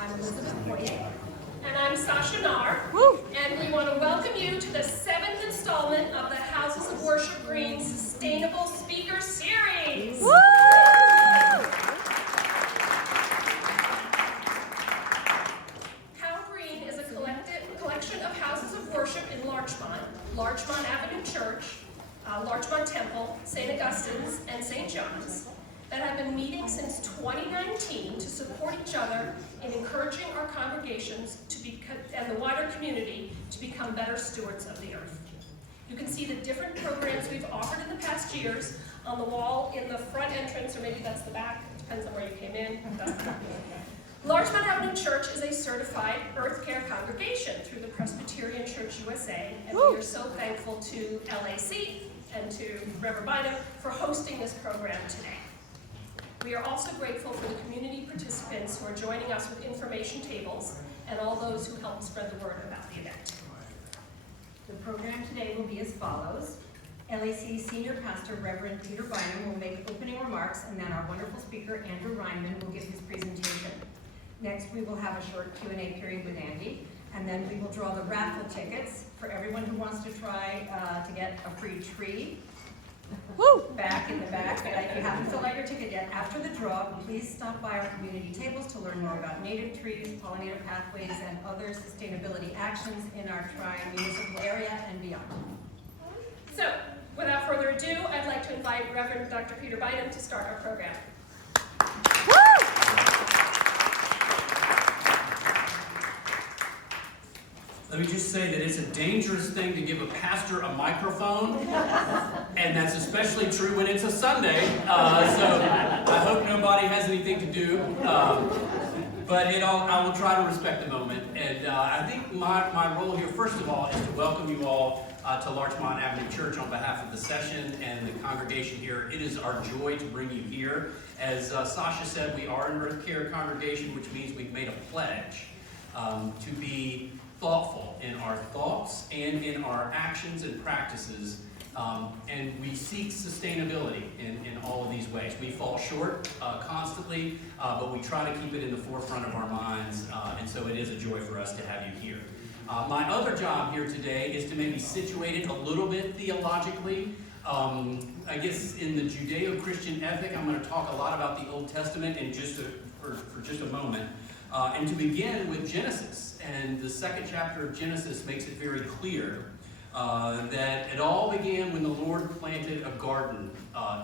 I'm Elizabeth Poirier. And I'm Sasha Nahr. Woo. And we want to welcome you to the 7th installment of the Houses of Worship Green Sustainable Speaker Series. Woo. How Green is a collection of houses of worship in Larchmont Avenue Church, Larchmont Temple, St. Augustine's, and St. John's, that have been meeting since 2019 to support each other in encouraging our congregations and the wider community to become better stewards of the earth. You can see the different programs we've offered in the past years on the wall in the front entrance, or maybe that's the back, depends on where you came in. Larchmont Avenue Church is a certified Earth Care congregation through the Presbyterian Church USA, and we are so thankful to LAC and to Reverend Bynum for hosting this program today. We are also grateful for the community participants who are joining us with information tables and all those who help spread the word about the event. The program today will be as follows. LAC Senior Pastor Reverend Peter Bynum will make opening remarks, and then our wonderful speaker Andrew Reinmann will give his presentation. Next, we will have a short Q&A period with Andy, and then we will draw the raffle tickets for everyone who wants to try to get a free tree. Woo. Back in the back. If you haven't filled out your ticket yet, after the draw, please stop by our community tables to learn more about native trees, pollinator pathways, and other sustainability actions in our tri-municipal area and beyond. So, without further ado, I'd like to invite Reverend Dr. Peter Bynum to start our program. Let me just say that it's a dangerous thing to give a pastor a microphone, and that's especially true when it's a Sunday, so I hope nobody has anything to do, but I will try to respect the moment, and I think my role here, first of all, is to welcome you all to Larchmont Avenue Church on behalf of the session and the congregation here. It is our joy to bring you here. As Sasha said, we are an Earth Care congregation, which means we've made a pledge to be thoughtful in our thoughts and in our actions and practices, and we seek sustainability in all of these ways. We fall short constantly, but we try to keep it in the forefront of our minds, and so it is a joy for us to have you here. My other job here today is to maybe situate it a little bit theologically. I guess in the Judeo-Christian ethic, I'm going to talk a lot about the Old Testament for just a moment. And to begin with Genesis, and the second chapter of Genesis makes it very clear that it all began when the Lord planted a garden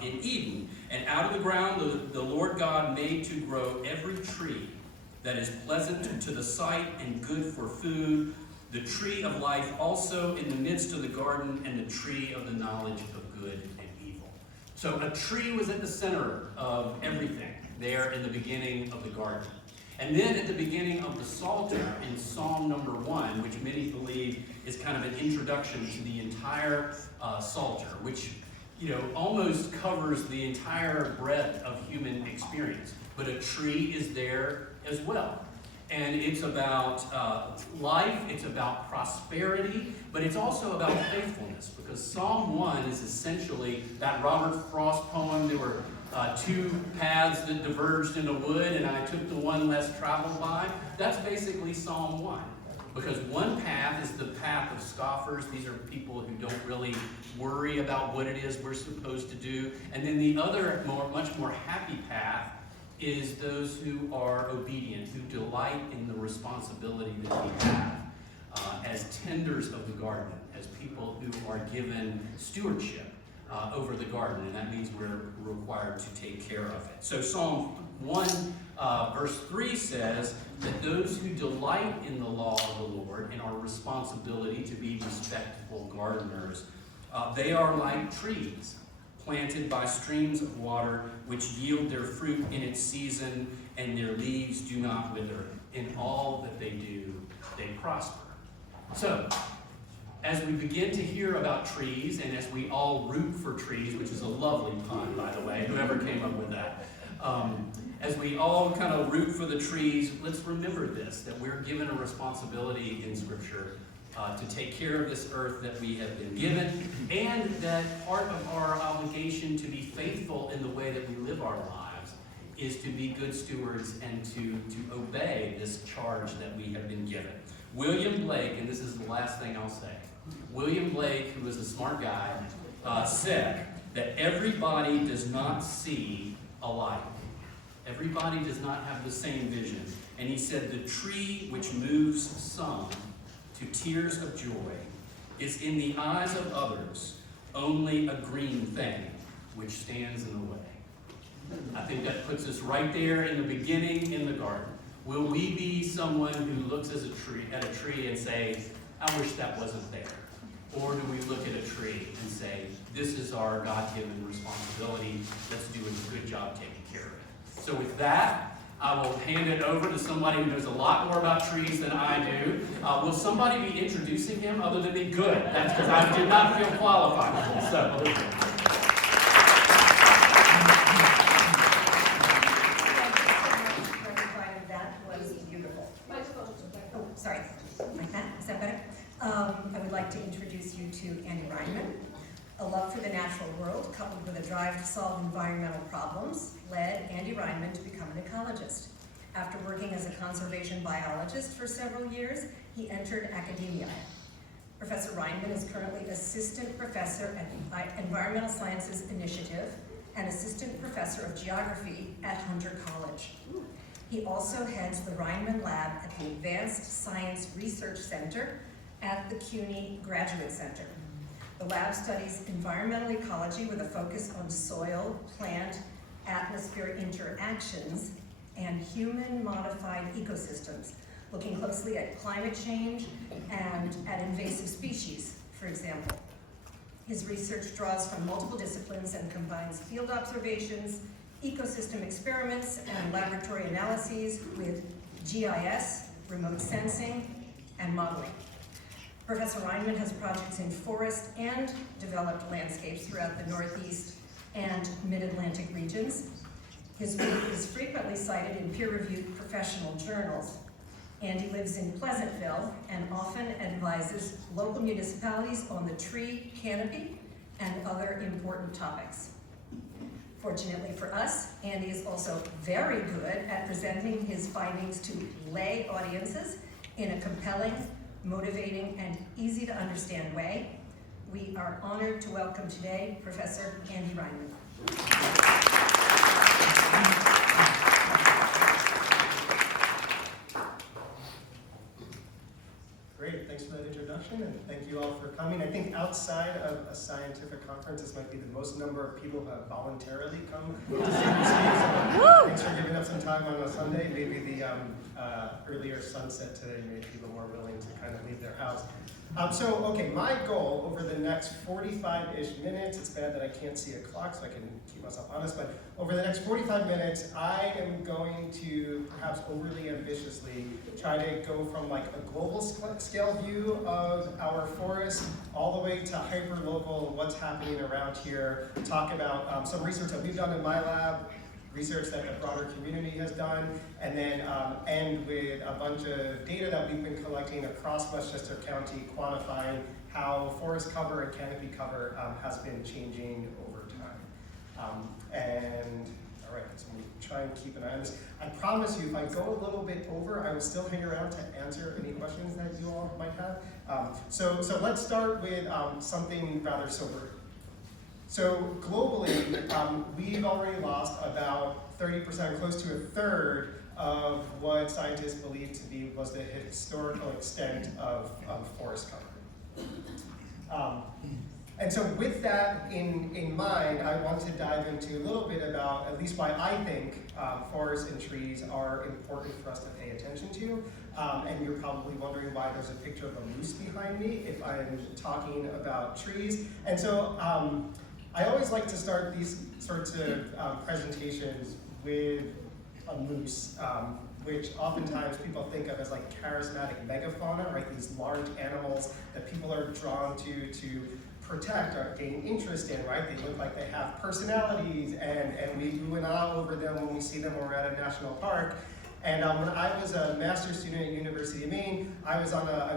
in Eden, and out of the ground the Lord God made to grow every tree that is pleasant to the sight and good for food, the tree of life also in the midst of the garden, and the tree of the knowledge of good and evil. So a tree was at the center of everything there in the beginning of the garden. And then at the beginning of the Psalter in Psalm number 1, which many believe is kind of an introduction to the entire Psalter, which almost covers the entire breadth of human experience. But a tree is there as well. And it's about life, it's about prosperity, but it's also about faithfulness, because Psalm 1 is essentially that Robert Frost poem. There were two paths that diverged in a wood, and I took the one less traveled by. That's basically Psalm 1. Because one path is the path of scoffers. These are people who don't really worry about what it is we're supposed to do. And then the other, much more happy path is those who are obedient, who delight in the responsibility that we have as tenders of the garden, as people who are given stewardship over the garden, and that means we're required to take care of it. So Psalm 1 verse 3 says that those who delight in the law of the Lord and our responsibility to be respectful gardeners, they are like trees planted by streams of water, which yield their fruit in its season, and their leaves do not wither. In all that they do, they prosper. So, as we begin to hear about trees, and as we all root for trees, which is a lovely pun, by the way, whoever came up with that, as we all kind of root for the trees, let's remember this, that we're given a responsibility in Scripture to take care of this earth that we have been given, and that part of our obligation to be faithful in the way that we live our lives is to be good stewards and to obey this charge that we have been given. William Blake, and this is the last thing I'll say, William Blake, who was a smart guy, said that everybody does not see alike. Everybody does not have the same vision. And he said, the tree which moves some to tears of joy is in the eyes of others only a green thing which stands in the way. I think that puts us right there in the beginning in the garden. Will we be someone who looks at a tree and say, I wish that wasn't there? Or do we look at a tree and say, this is our God-given responsibility, let's do a good job taking care of it? So with that, I will hand it over to somebody who knows a lot more about trees than I do. Will somebody be introducing him other than me? Good. That's because I did not feel qualified. So, That was beautiful. Oh, sorry. Like that? Is that better? I would like to introduce you to Andy Reinmann. A love for the natural world, coupled with a drive to solve environmental problems, led Andy Reinmann to become an ecologist. After working as a conservation biologist for several years, he entered academia. Professor Reinmann is currently assistant professor at the Environmental Sciences Initiative and assistant professor of geography at Hunter College. He also heads the Reinmann Lab at the Advanced Science Research Center at the CUNY Graduate Center. The lab studies environmental ecology with a focus on soil, plant, atmosphere interactions, and human-modified ecosystems, looking closely at climate change and at invasive species, for example. His research draws from multiple disciplines and combines field observations, ecosystem experiments, and laboratory analyses with GIS, remote sensing, and modeling. Professor Reinmann has projects in forest and developed landscapes throughout the Northeast and Mid-Atlantic regions. His work is frequently cited in peer-reviewed professional journals. Andy lives in Pleasantville and often advises local municipalities on the tree canopy and other important topics. Fortunately for us, Andy is also very good at presenting his findings to lay audiences in a compelling, motivating, and easy to understand way. We are honored to welcome today Professor Andy Reinmann. Great, thanks for that introduction, and thank you all for coming. I think outside of a scientific conference, this might be the most number of people who have voluntarily come to see me speak. So thanks for giving up some time on a Sunday. Maybe the earlier sunset today made people more willing to kind of leave their house. Okay, my goal over the next 45-ish minutes, it's bad that I can't see a clock so I can keep myself honest, but over the next 45 minutes, I am going to, perhaps overly ambitiously, try to go from like a global scale view of our forest all the way to hyper-local, what's happening around here, talk about some research that we've done in my lab, research that the broader community has done, and then end with a bunch of data that we've been collecting across Westchester County, quantifying how forest cover and canopy cover has been changing over time. All right, so I'm gonna try and keep an eye on this. I promise you, if I go a little bit over, I will still hang around to answer any questions that you all might have. So let's start with something rather sobering. So globally, we've already lost about 30%, close to a third of what scientists believe to be was the historical extent of forest cover. And so with that in mind, I want to dive into a little bit about at least why I think forests and trees are important for us to pay attention to. And you're probably wondering why there's a picture of a moose behind me if I'm talking about trees. And so I always like to start these sorts of presentations with a moose, which oftentimes people think of as like charismatic megafauna, right? These large animals that people are drawn to protect or gain interest in, right? They look like they have personalities, and we ooh and ah over them when we see them when we're at a national park. And when I was a master's student at University of Maine, I was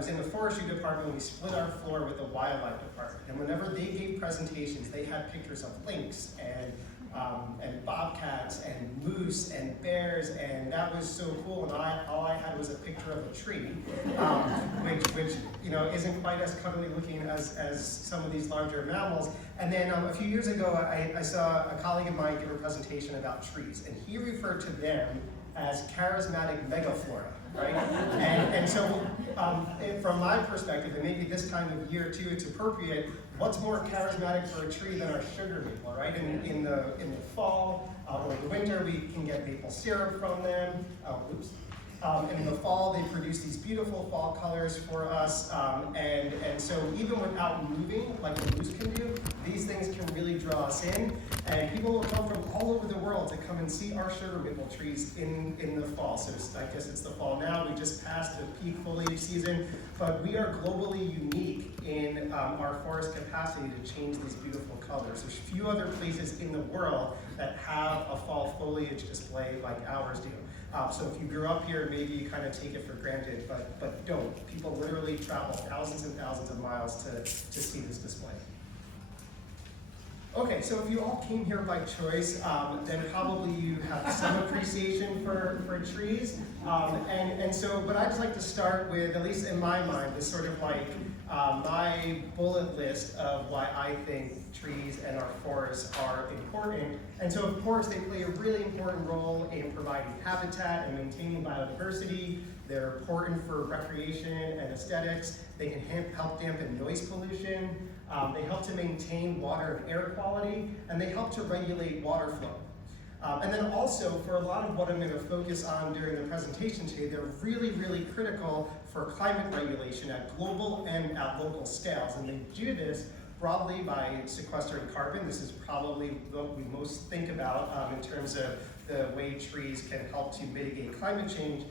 in the forestry department, and we split our floor with the wildlife department. And whenever they gave presentations, they had pictures of lynx and and bobcats and moose and bears, and that was so cool. And all I had was a picture of a tree, which isn't quite as cuddly looking as some of these larger mammals. And then a few years ago, I saw a colleague of mine give a presentation about trees, and he referred to them as charismatic megaflora, right? And so from my perspective, and maybe this time of year too, it's appropriate, what's more charismatic for a tree than our sugar maple, right? In the fall or the winter, we can get maple syrup from them. And in the fall, they produce these beautiful fall colors for us. And so even without moving, like the moose can do, these things can really draw us in. And people will come from all over the world to come and see our sugar maple trees in the fall. So I guess it's the fall now. We just passed the peak foliage season. But we are globally unique in our forest capacity to change these beautiful colors. There's few other places in the world that have a fall foliage display like ours do. So if you grew up here, maybe you kind of take it for granted, but don't. People literally travel thousands and thousands of miles to see this display. Okay, so if you all came here by choice, then probably you have some appreciation for trees. But I'd just like to start with, at least in my mind, this sort of like my bullet list of why I think trees and our forests are important. And so of course they play a really important role in providing habitat and maintaining biodiversity. They're important for recreation and aesthetics. They can help dampen noise pollution. They help to maintain water and air quality, and they help to regulate water flow. And then also, for a lot of what I'm going to focus on during the presentation today, they're really, really critical for climate regulation at global and at local scales. And they do this broadly by sequestering carbon. This is probably what we most think about in terms of the way trees can help to mitigate climate change.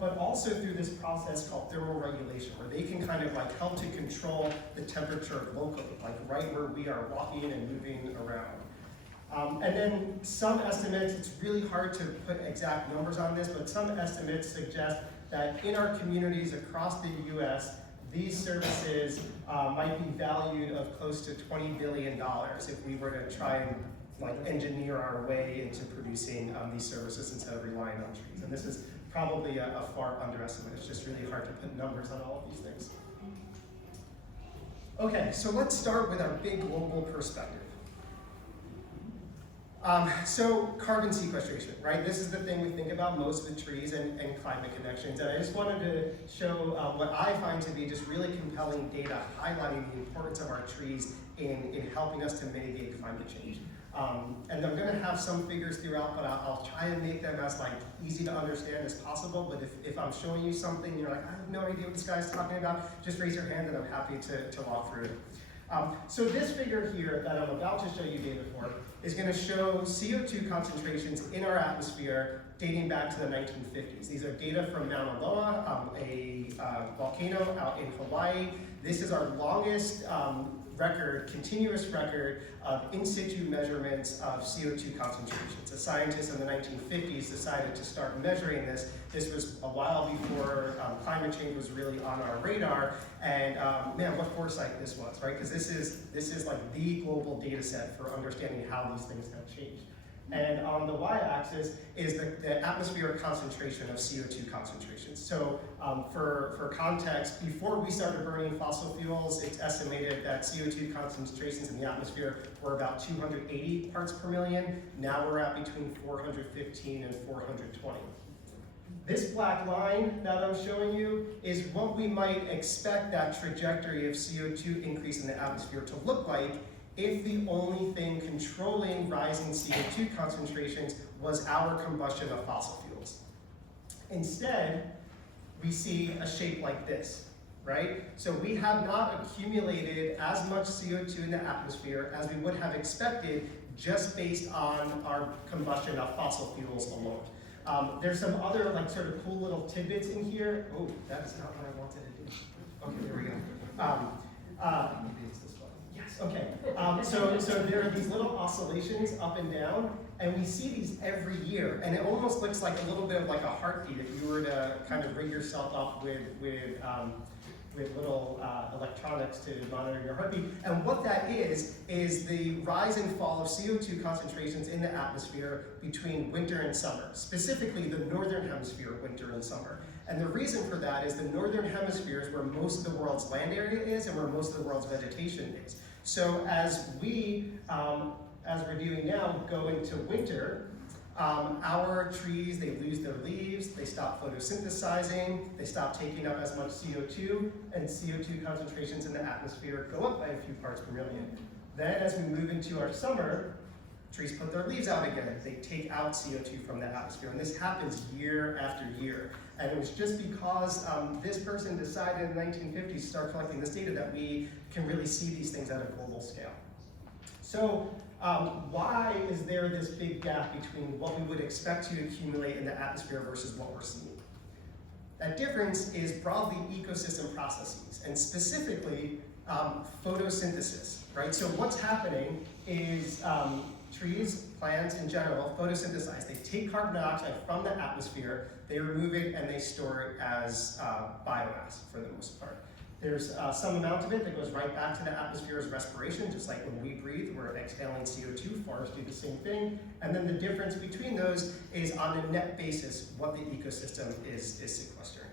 But also through this process called thermal regulation, where they can kind of like help to control the temperature locally, like right where we are walking and moving around. And then some estimates, it's really hard to put exact numbers on this, but some estimates suggest that in our communities across the US, these services might be valued of close to $20 billion if we were to try and engineer our way into producing these services instead of relying on trees. And this is probably a far underestimate. It's just really hard to put numbers on all of these things. Okay, so let's start with our big global perspective. So carbon sequestration, right? This is the thing we think about most with trees and climate connections. And I just wanted to show what I find to be just really compelling data highlighting the importance of our trees in helping us to mitigate climate change. And I'm going to have some figures throughout, but I'll try and make them as easy to understand as possible. But if I'm showing you something and you're like, I have no idea what this guy's talking about, just raise your hand and I'm happy to walk through it. So this figure here that I'm about to show you data for is going to show CO2 concentrations in our atmosphere dating back to the 1950s. These are data from Mauna Loa, a volcano out in Hawaii. This is our longest continuous record of in situ measurements of CO2 concentrations. A scientist in the 1950s decided to start measuring this. This was a while before climate change was really on our radar, and man, what foresight this was, right? Because this is like the global data set for understanding how these things have changed. And on the y-axis is the atmospheric concentration of CO2 concentrations. So for context, before we started burning fossil fuels, it's estimated that CO2 concentrations in the atmosphere were about 280 parts per million. Now we're at between 415 and 420. This black line that I'm showing you is what we might expect that trajectory of CO2 increase in the atmosphere to look like if the only thing controlling rising CO2 concentrations was our combustion of fossil fuels. Instead, we see a shape like this, right? So we have not accumulated as much CO2 in the atmosphere as we would have expected just based on our combustion of fossil fuels alone. There's some other sort of cool little tidbits in here. Oh, that is not what I wanted to do. Okay, there we go. Maybe it's this one. Yes, okay. So there are these little oscillations up and down, and we see these every year, and it almost looks like a little bit of like a heartbeat if you were to kind of rig yourself up with with little electronics to monitor your heartbeat. And what that is the rise and fall of CO2 concentrations in the atmosphere between winter and summer, specifically the northern hemisphere, winter and summer. And the reason for that is the northern hemisphere is where most of the world's land area is and where most of the world's vegetation is. So as we're doing now, go into winter, our trees, they lose their leaves, they stop photosynthesizing, they stop taking up as much CO2, and CO2 concentrations in the atmosphere go up by a few parts per million. Then as we move into our summer, trees put their leaves out again. They take out CO2 from the atmosphere, and this happens year after year. And it was just because this person decided in the 1950s to start collecting this data that we can really see these things at a global scale. So why is there this big gap between what we would expect to accumulate in the atmosphere versus what we're seeing? That difference is broadly ecosystem processes, and specifically photosynthesis, right? So what's happening is trees, plants in general, photosynthesize. They take carbon dioxide from the atmosphere, they remove it, and they store it as biomass for the most part. There's some amount of it that goes right back to the atmosphere as respiration, just like when we breathe, we're exhaling CO2, forests do the same thing. And then the difference between those is on a net basis, what the ecosystem is sequestering.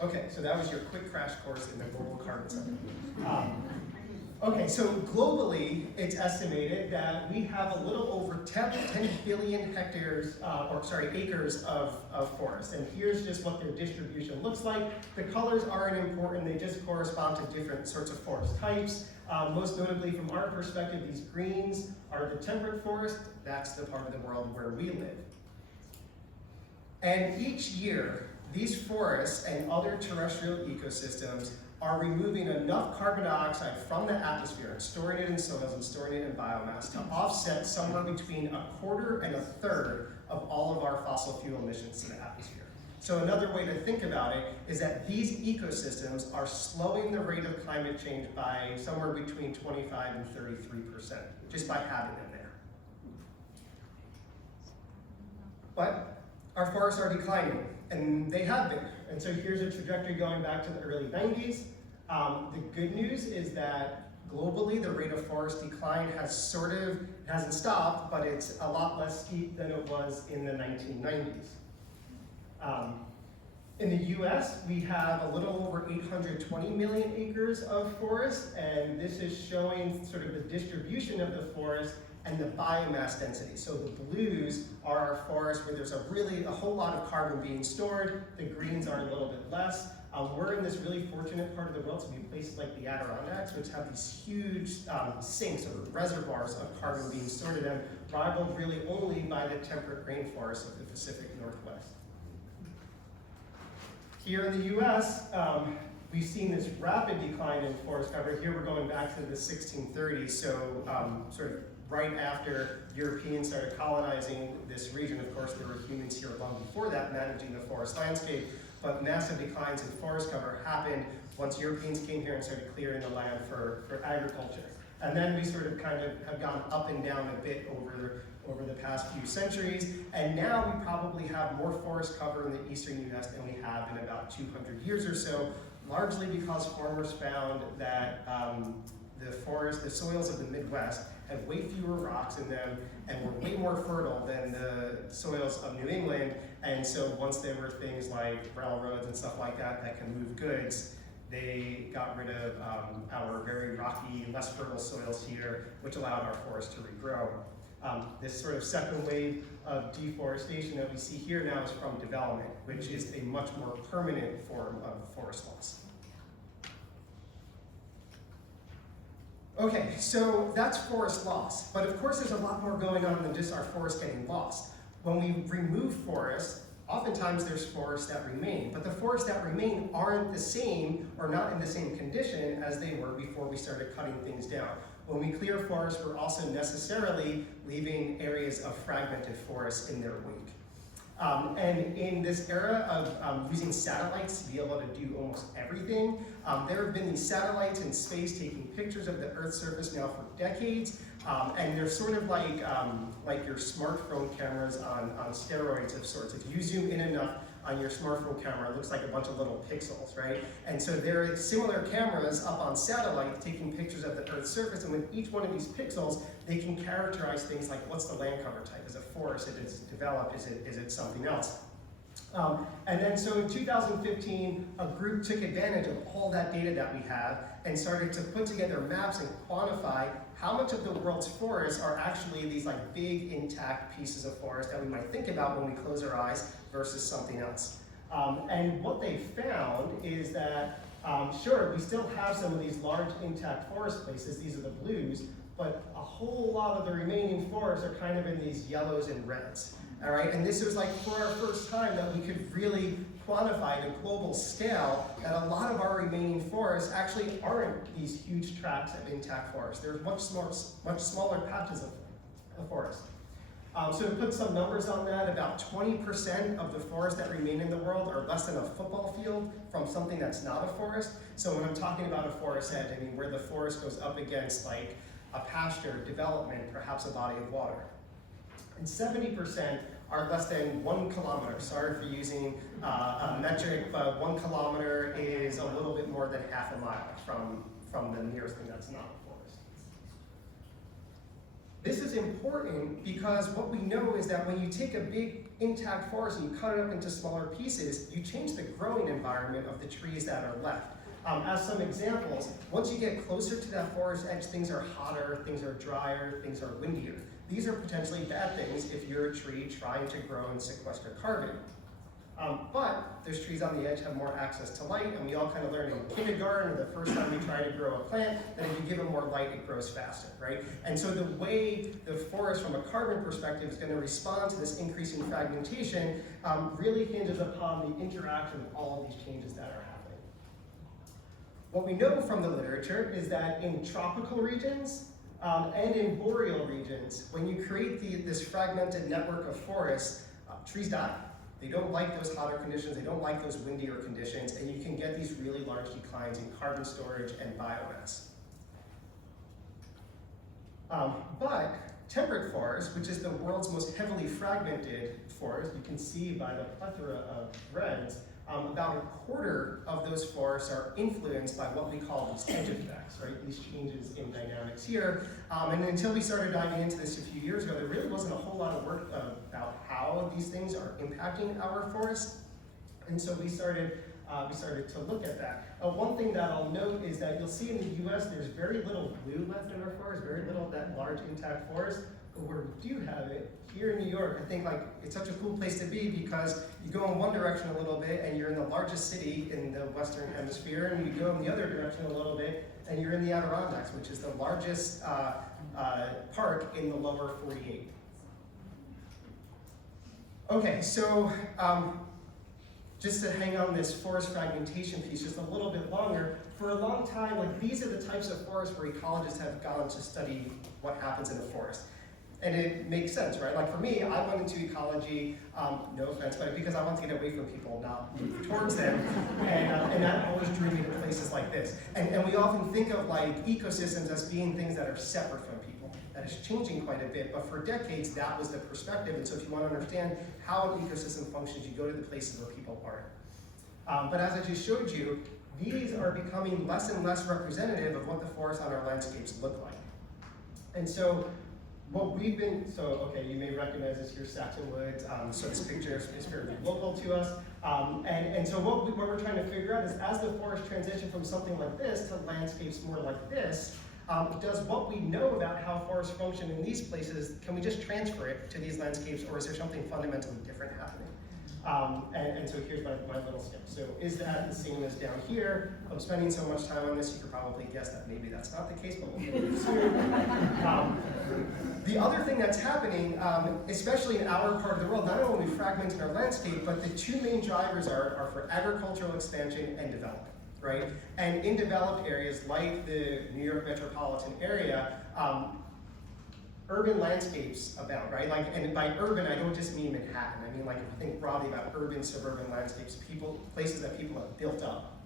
Okay, so that was your quick crash course in the global carbon cycle. Okay, so globally, it's estimated that we have a little over 10 billion acres of forest. And here's just what their distribution looks like. The colors aren't important, they just correspond to different sorts of forest types. Most notably from our perspective, these greens are the temperate forest. That's the part of the world where we live. And each year, these forests and other terrestrial ecosystems are removing enough carbon dioxide from the atmosphere and storing it in soils and storing it in biomass to offset somewhere between 1/4 and 1/3 of all of our fossil fuel emissions to the atmosphere. So another way to think about it is that these ecosystems are slowing the rate of climate change by somewhere between 25 and 33%, just by having them there. But our forests are declining, and they have been. And so here's a trajectory going back to the early 90s. The good news is that globally the rate of forest decline hasn't stopped, but it's a lot less steep than it was in the 1990s. In the US, we have a little over 820 million acres of forest, and this is showing sort of the distribution of the forest and the biomass density. So the blues are our forests where there's a whole lot of carbon being stored. The greens are a little bit less. We're in this really fortunate part of the world to be places like the Adirondacks, which have these huge sinks or reservoirs of carbon being stored in them, rivaled really only by the temperate rainforests of the Pacific Northwest. Here in the US, we've seen this rapid decline in forest cover. Here we're going back to the 1630s, so sort of right after Europeans started colonizing this region. Of course, there were humans here long before that managing the forest landscape, but massive declines in forest cover happened once Europeans came here and started clearing the land for agriculture. And then we sort of kind of have gone up and down a bit over the past few centuries, and now we probably have more forest cover in the eastern US than we have in about 200 years or so, largely because farmers found that the soils of the Midwest had way fewer rocks in them and were way more fertile than the soils of New England. And so once there were things like railroads and stuff like that that can move goods, they got rid of our very rocky, less fertile soils here, which allowed our forests to regrow. This sort of second wave of deforestation that we see here now is from development, which is a much more permanent form of forest loss. Okay, so that's forest loss. But of course there's a lot more going on than just our forests getting lost. When we remove forests, oftentimes there's forests that remain, but the forests that remain aren't the same or not in the same condition as they were before we started cutting things down. When we clear forests, we're also necessarily leaving areas of fragmented forests in their wake. And in this era of using satellites to be able to do almost everything, there have been these satellites in space taking pictures of the Earth's surface now for decades. And they're sort of like your smartphone cameras on steroids of sorts. If you zoom in enough on your smartphone camera, it looks like a bunch of little pixels, right? And so there are similar cameras up on satellite taking pictures of the Earth's surface, and with each one of these pixels, they can characterize things like, what's the land cover type? Is it forest? Is it developed? Is it something else? And then so in 2015, a group took advantage of all that data that we have and started to put together maps and quantify how much of the world's forests are actually these like big intact pieces of forest that we might think about when we close our eyes versus something else. And what they found is that, sure, we still have some of these large intact forest places, these are the blues, but a whole lot of the remaining forests are kind of in these yellows and reds. All right, and this was like for our first time that we could really quantify at a global scale that a lot of our remaining forests actually aren't these huge tracts of intact forest. They're much smaller patches of forest. So to put some numbers on that, about 20% of the forests that remain in the world are less than a football field from something that's not a forest. So when I'm talking about a forest edge, I mean where the forest goes up against like a pasture, development, perhaps a body of water. And 70% are less than 1 kilometer. Sorry for using a metric, but 1 kilometer is a little bit more than half a mile from the nearest thing that's not a forest. This is important because what we know is that when you take a big intact forest and you cut it up into smaller pieces, you change the growing environment of the trees that are left. As some examples, once you get closer to that forest edge, things are hotter, things are drier, things are windier. These are potentially bad things if you're a tree trying to grow and sequester carbon. But those trees on the edge have more access to light, and we all kind of learn in kindergarten or the first time we try to grow a plant that if you give it more light, it grows faster, right? And so the way the forest from a carbon perspective is going to respond to this increasing fragmentation really hinges upon the interaction of all of these changes that are happening. What we know from the literature is that in tropical regions, and in boreal regions, when you create this fragmented network of forests, trees die. They don't like those hotter conditions, they don't like those windier conditions, and you can get these really large declines in carbon storage and biomass. But temperate forests, which is the world's most heavily fragmented forest, you can see by the plethora of reds, about a quarter of those forests are influenced by what we call these edge effects, right? These changes in dynamics here. And until we started diving into this a few years ago, there really wasn't a whole lot of work about how these things are impacting our forests. And so we started to look at that. One thing that I'll note is that you'll see in the US, there's very little blue left in our forest, very little of that large intact forest. But where we do have it, here in New York, I think like it's such a cool place to be because you go in one direction a little bit and you're in the largest city in the Western Hemisphere, and you go in the other direction a little bit and you're in the Adirondacks, which is the largest park in the lower 48. Okay, so just to hang on this forest fragmentation piece just a little bit longer, for a long time, like these are the types of forests where ecologists have gone to study what happens in a forest. And it makes sense, right? Like for me, I went into ecology, no offense, but because I want to get away from people, not move towards them. And that always drew me to places like this. And we often think of like ecosystems as being things that are separate from people. That is changing quite a bit, but for decades, that was the perspective. And so if you want to understand how an ecosystem functions, you go to the places where people aren't. But as I just showed you, these are becoming less and less representative of what the forests on our landscapes look like. And so what we've been, okay, you may recognize this here, Saxon Woods, so this picture is fairly local to us. And so what we're trying to figure out is as the forest transition from something like this to landscapes more like this, does what we know about how forests function in these places, can we just transfer it to these landscapes, or is there something fundamentally different happening? And so here's my little sketch. So is that the same as down here? I'm spending so much time on this, you could probably guess that maybe that's not the case, but we'll get into it soon. The other thing that's happening, especially in our part of the world, not only are we fragmenting our landscape, but the two main drivers are for agricultural expansion and development, right? And in developed areas like the New York metropolitan area, urban landscapes abound, right? Like, and by urban, I don't just mean Manhattan. I mean, like, if you think broadly about urban, suburban landscapes, places that people have built up.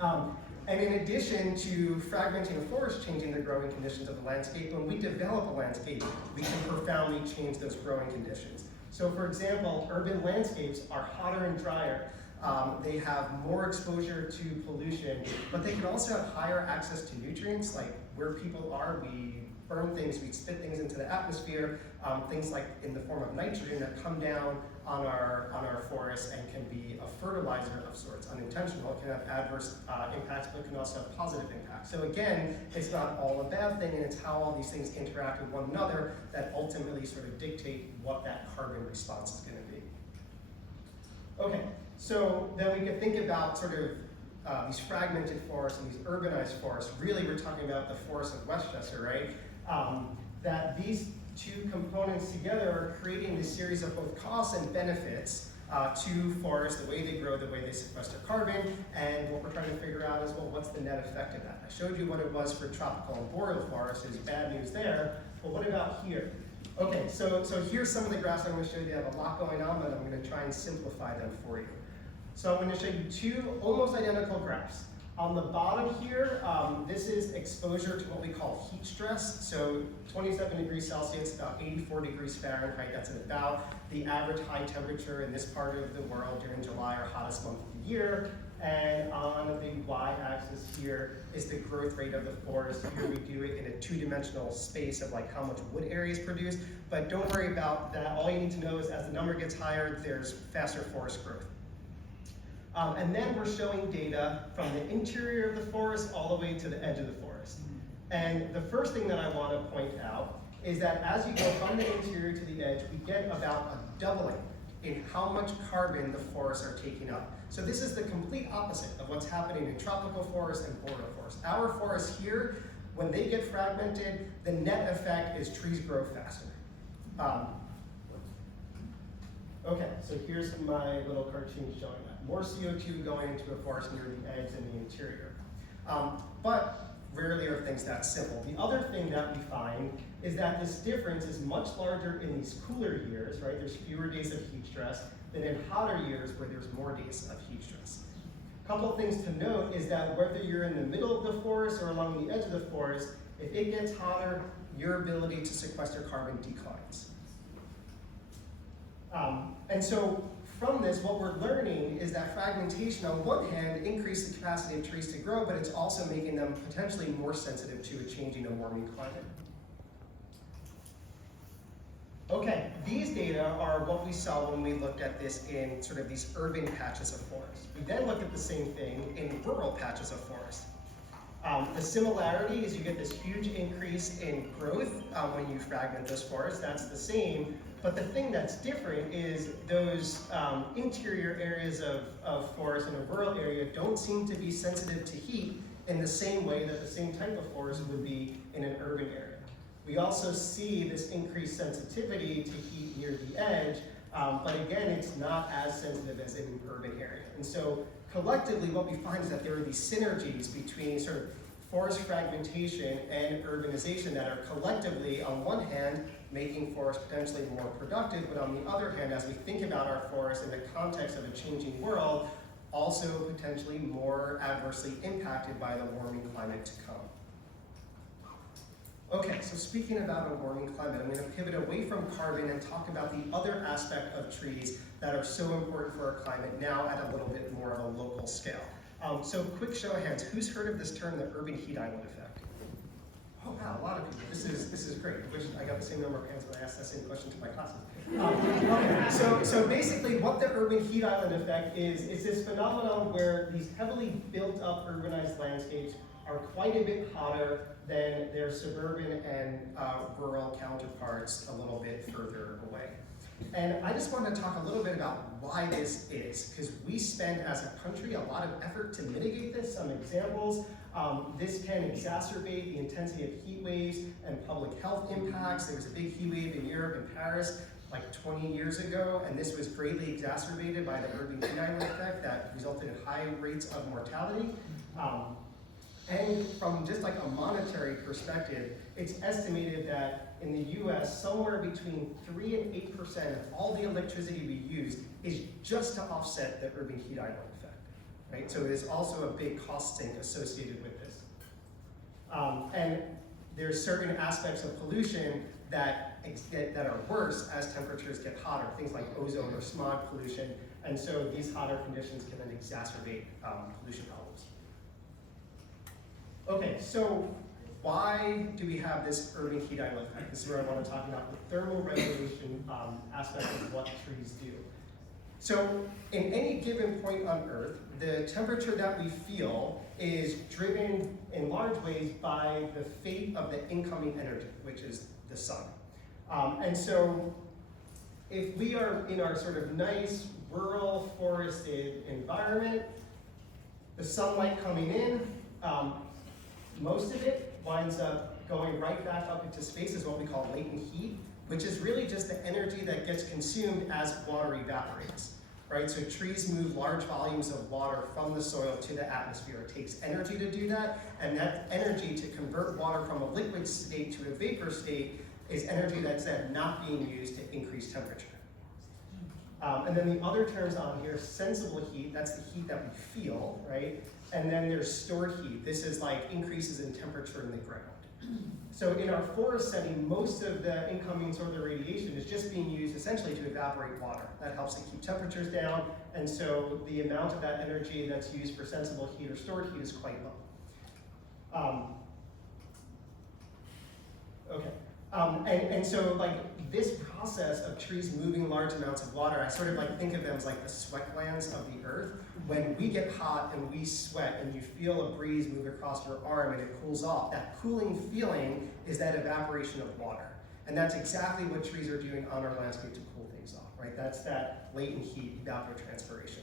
And in addition to fragmenting a forest, changing the growing conditions of the landscape, when we develop a landscape, we can profoundly change those growing conditions. So for example, urban landscapes are hotter and drier. They have more exposure to pollution, but they can also have higher access to nutrients, like where people are, we burn things, we spit things into the atmosphere, things like in the form of nitrogen that come down on our forests and can be a fertilizer of sorts, unintentional. It can have adverse impacts, but it can also have positive impacts. So again, it's not all a bad thing, and it's how all these things interact with one another that ultimately sort of dictate what that carbon response is going to be. Okay, so then we could think about sort of these fragmented forests and these urbanized forests. Really, we're talking about the forests of Westchester, right? That these two components together are creating this series of both costs and benefits to forests, the way they grow, the way they sequester carbon, and what we're trying to figure out is, well, what's the net effect of that? I showed you what it was for tropical and boreal forests, there's bad news there, but what about here? Okay, so here's some of the graphs I'm going to show you. They have a lot going on, but I'm going to try and simplify them for you. So I'm going to show you two almost identical graphs. On the bottom here, this is exposure to what we call heat stress. So 27 degrees Celsius, about 84 degrees Fahrenheit, that's at about the average high temperature in this part of the world during July, our hottest month of the year. And on the y-axis here is the growth rate of the forest. Here we do it in a two-dimensional space of like how much wood area is produced. But don't worry about that. All you need to know is as the number gets higher, there's faster forest growth. And then we're showing data from the interior of the forest all the way to the edge of the forest. And the first thing that I want to point out is that as you go from the interior to the edge, we get about a doubling in how much carbon the forests are taking up. So this is the complete opposite of what's happening in tropical forests and boreal forests. Our forests here, when they get fragmented, the net effect is trees grow faster. Okay, so here's my little cartoon showing that. More CO2 going into a forest near the edge than the interior. But rarely are things that simple. The other thing that we find is that this difference is much larger in these cooler years, right? There's fewer days of heat stress than in hotter years where there's more days of heat stress. A couple of things to note is that whether you're in the middle of the forest or along the edge of the forest, if it gets hotter, your ability to sequester carbon declines. And so from this, what we're learning is that fragmentation, on one hand, increases the capacity of trees to grow, but it's also making them potentially more sensitive to a changing and warming climate. Okay, these data are what we saw when we looked at this in sort of these urban patches of forest. We then looked at the same thing in rural patches of forest. The similarity is you get this huge increase in growth when you fragment those forests. That's the same. But the thing that's different is those interior areas of forest in a rural area don't seem to be sensitive to heat in the same way that the same type of forest would be in an urban area. We also see this increased sensitivity to heat near the edge, but again, it's not as sensitive as in an urban area. And so collectively, what we find is that there are these synergies between sort of forest fragmentation and urbanization that are collectively, on one hand, making forests potentially more productive, but on the other hand, as we think about our forests in the context of a changing world, also potentially more adversely impacted by the warming climate to come. Okay, so speaking about a warming climate, I'm going to pivot away from carbon and talk about the other aspect of trees that are so important for our climate now at a little bit more of a local scale. So quick show of hands, who's heard of this term, the urban heat island effect? Oh wow, a lot of people. This is great. I wish I got the same number of hands when I asked that same question to my classes. Okay, so basically what the urban heat island effect is this phenomenon where these heavily built up urbanized landscapes are quite a bit hotter than their suburban and rural counterparts a little bit further away. And I just wanted to talk a little bit about why this is, because we spend as a country a lot of effort to mitigate this. Some examples, this can exacerbate the intensity of heat waves and public health impacts. There was a big heat wave in Europe and Paris like 20 years ago, and this was greatly exacerbated by the urban heat island effect that resulted in high rates of mortality. And from just like a monetary perspective, it's estimated that in the US, somewhere between 3 and 8% of all the electricity we use is just to offset the urban heat island effect. right? So it is also a big cost sink associated with this. And there's certain aspects of pollution that are worse as temperatures get hotter, things like ozone or smog pollution, and so these hotter conditions can then exacerbate pollution problems. Okay, so why do we have this urban heat island effect? This is where I want to talk about the thermal regulation aspect of what trees do. So in any given point on Earth, the temperature that we feel is driven in large ways by the fate of the incoming energy, which is the sun. And so if we are in our sort of nice, rural, forested environment, the sunlight coming in, most of it winds up going right back up into space as what we call latent heat, which is really just the energy that gets consumed as water evaporates, right? So trees move large volumes of water from the soil to the atmosphere. It takes energy to do that, and that energy to convert water from a liquid state to a vapor state is energy that's then not being used to increase temperature. And then the other terms on here, sensible heat, that's the heat that we feel, right? And then there's stored heat. This is like increases in temperature in the ground. So in our forest setting, most of the incoming solar radiation is just being used essentially to evaporate water. That helps to keep temperatures down, and so the amount of that energy that's used for sensible heat or stored heat is quite low. And so like this process of trees moving large amounts of water, I sort of like think of them as like the sweat glands of the earth. When we get hot and we sweat and you feel a breeze move across your arm and it cools off, that cooling feeling is that evaporation of water. And that's exactly what trees are doing on our landscape to cool things off, right? That's that latent heat evapotranspiration.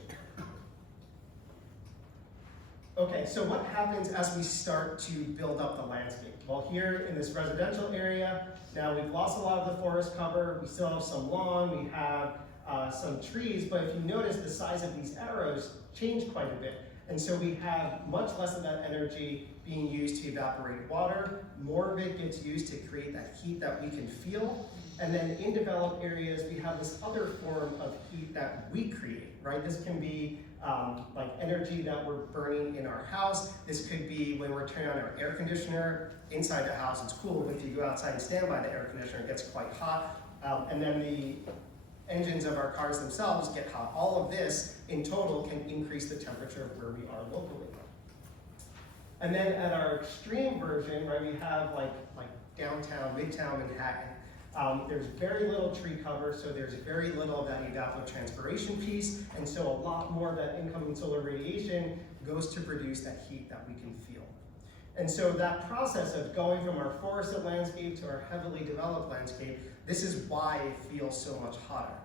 Okay, so what happens as we start to build up the landscape? Well, here in this residential area, now we've lost a lot of the forest cover, we still have some lawn, we have some trees, but if you notice the size of these arrows change quite a bit. And so we have much less of that energy being used to evaporate water, more of it gets used to create that heat that we can feel. And then in developed areas, we have this other form of heat that we create, right? This can be like energy that we're burning in our house. This could be when we're turning on our air conditioner. Inside the house, it's cool, but if you go outside and stand by the air conditioner, it gets quite hot. And then the engines of our cars themselves get hot. All of this, in total, can increase the temperature of where we are locally. And then at our extreme version, right, we have like downtown, midtown Manhattan. There's very little tree cover, so there's very little of that evapotranspiration piece, and so a lot more of that incoming solar radiation goes to produce that heat that we can feel. And so that process of going from our forested landscape to our heavily developed landscape, this is why it feels so much hotter.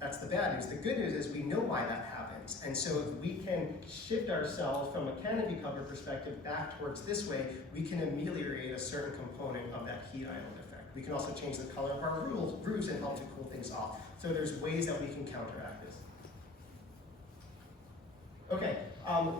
That's the bad news. The good news is we know why that happens. And so if we can shift ourselves from a canopy cover perspective back towards this way, we can ameliorate a certain component of that heat island effect. We can also change the color of our roofs and help to cool things off. So there's ways that we can counteract this. Okay,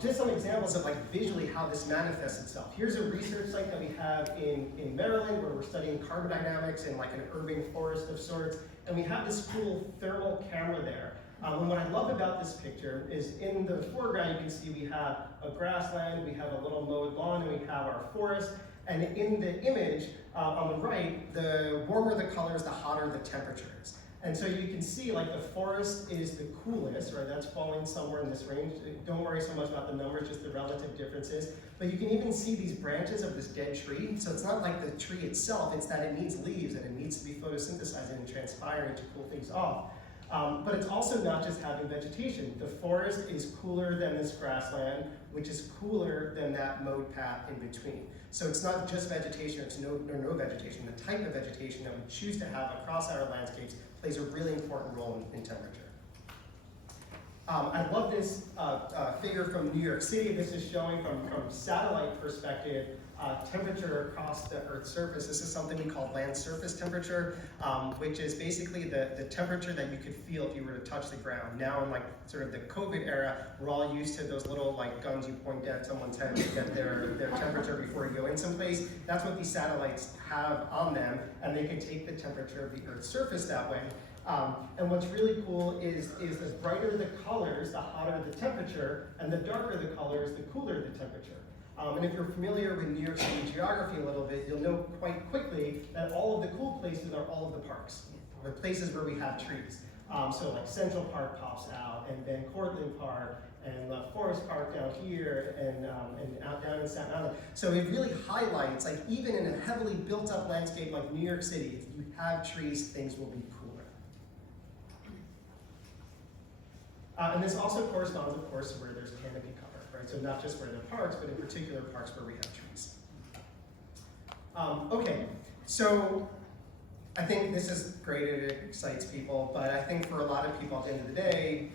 just some examples of like visually how this manifests itself. Here's a research site that we have in Maryland where we're studying carbon dynamics in like an urban forest of sorts. And we have this cool thermal camera there. And what I love about this picture is in the foreground you can see we have a grassland, we have a little mowed lawn, and we have our forest. And in the image on the right, the warmer the colors, the hotter the temperature is. And so you can see like the forest is the coolest, right? That's falling somewhere in this range. Don't worry so much about the numbers, just the relative differences. But you can even see these branches of this dead tree. So it's not like the tree itself, it's that it needs leaves and it needs to be photosynthesizing and transpiring to cool things off. But it's also not just having vegetation. The forest is cooler than this grassland, which is cooler than that mowed path in between. So it's not just vegetation, it's no vegetation. The type of vegetation that we choose to have across our landscapes plays a really important role in temperature. I love this figure from New York City. This is showing from satellite perspective temperature across the Earth's surface. This is something we call land surface temperature, which is basically the temperature that you could feel if you were to touch the ground. Now in like sort of the COVID era, we're all used to those little like guns you point at someone's head to get their temperature before you go in someplace. That's what these satellites have on them, and they can take the temperature of the Earth's surface that way. And what's really cool is the brighter the colors, the hotter the temperature, and the darker the colors, the cooler the temperature. And if you're familiar with New York City geography a little bit, you'll know quite quickly that all of the cool places are all of the parks, the places where we have trees. So like Central Park pops out, and then Cortlandt Park, and Forest Park down here, and out down in Staten Island. So it really highlights, like even in a heavily built up landscape like New York City, if you have trees, things will be cooler. And this also corresponds, of course, to where there's canopy cover, right? So not just where there are parks, but in particular parks where we have trees. Okay, so I think this is great, it excites people, but I think for a lot of people at the end of the day,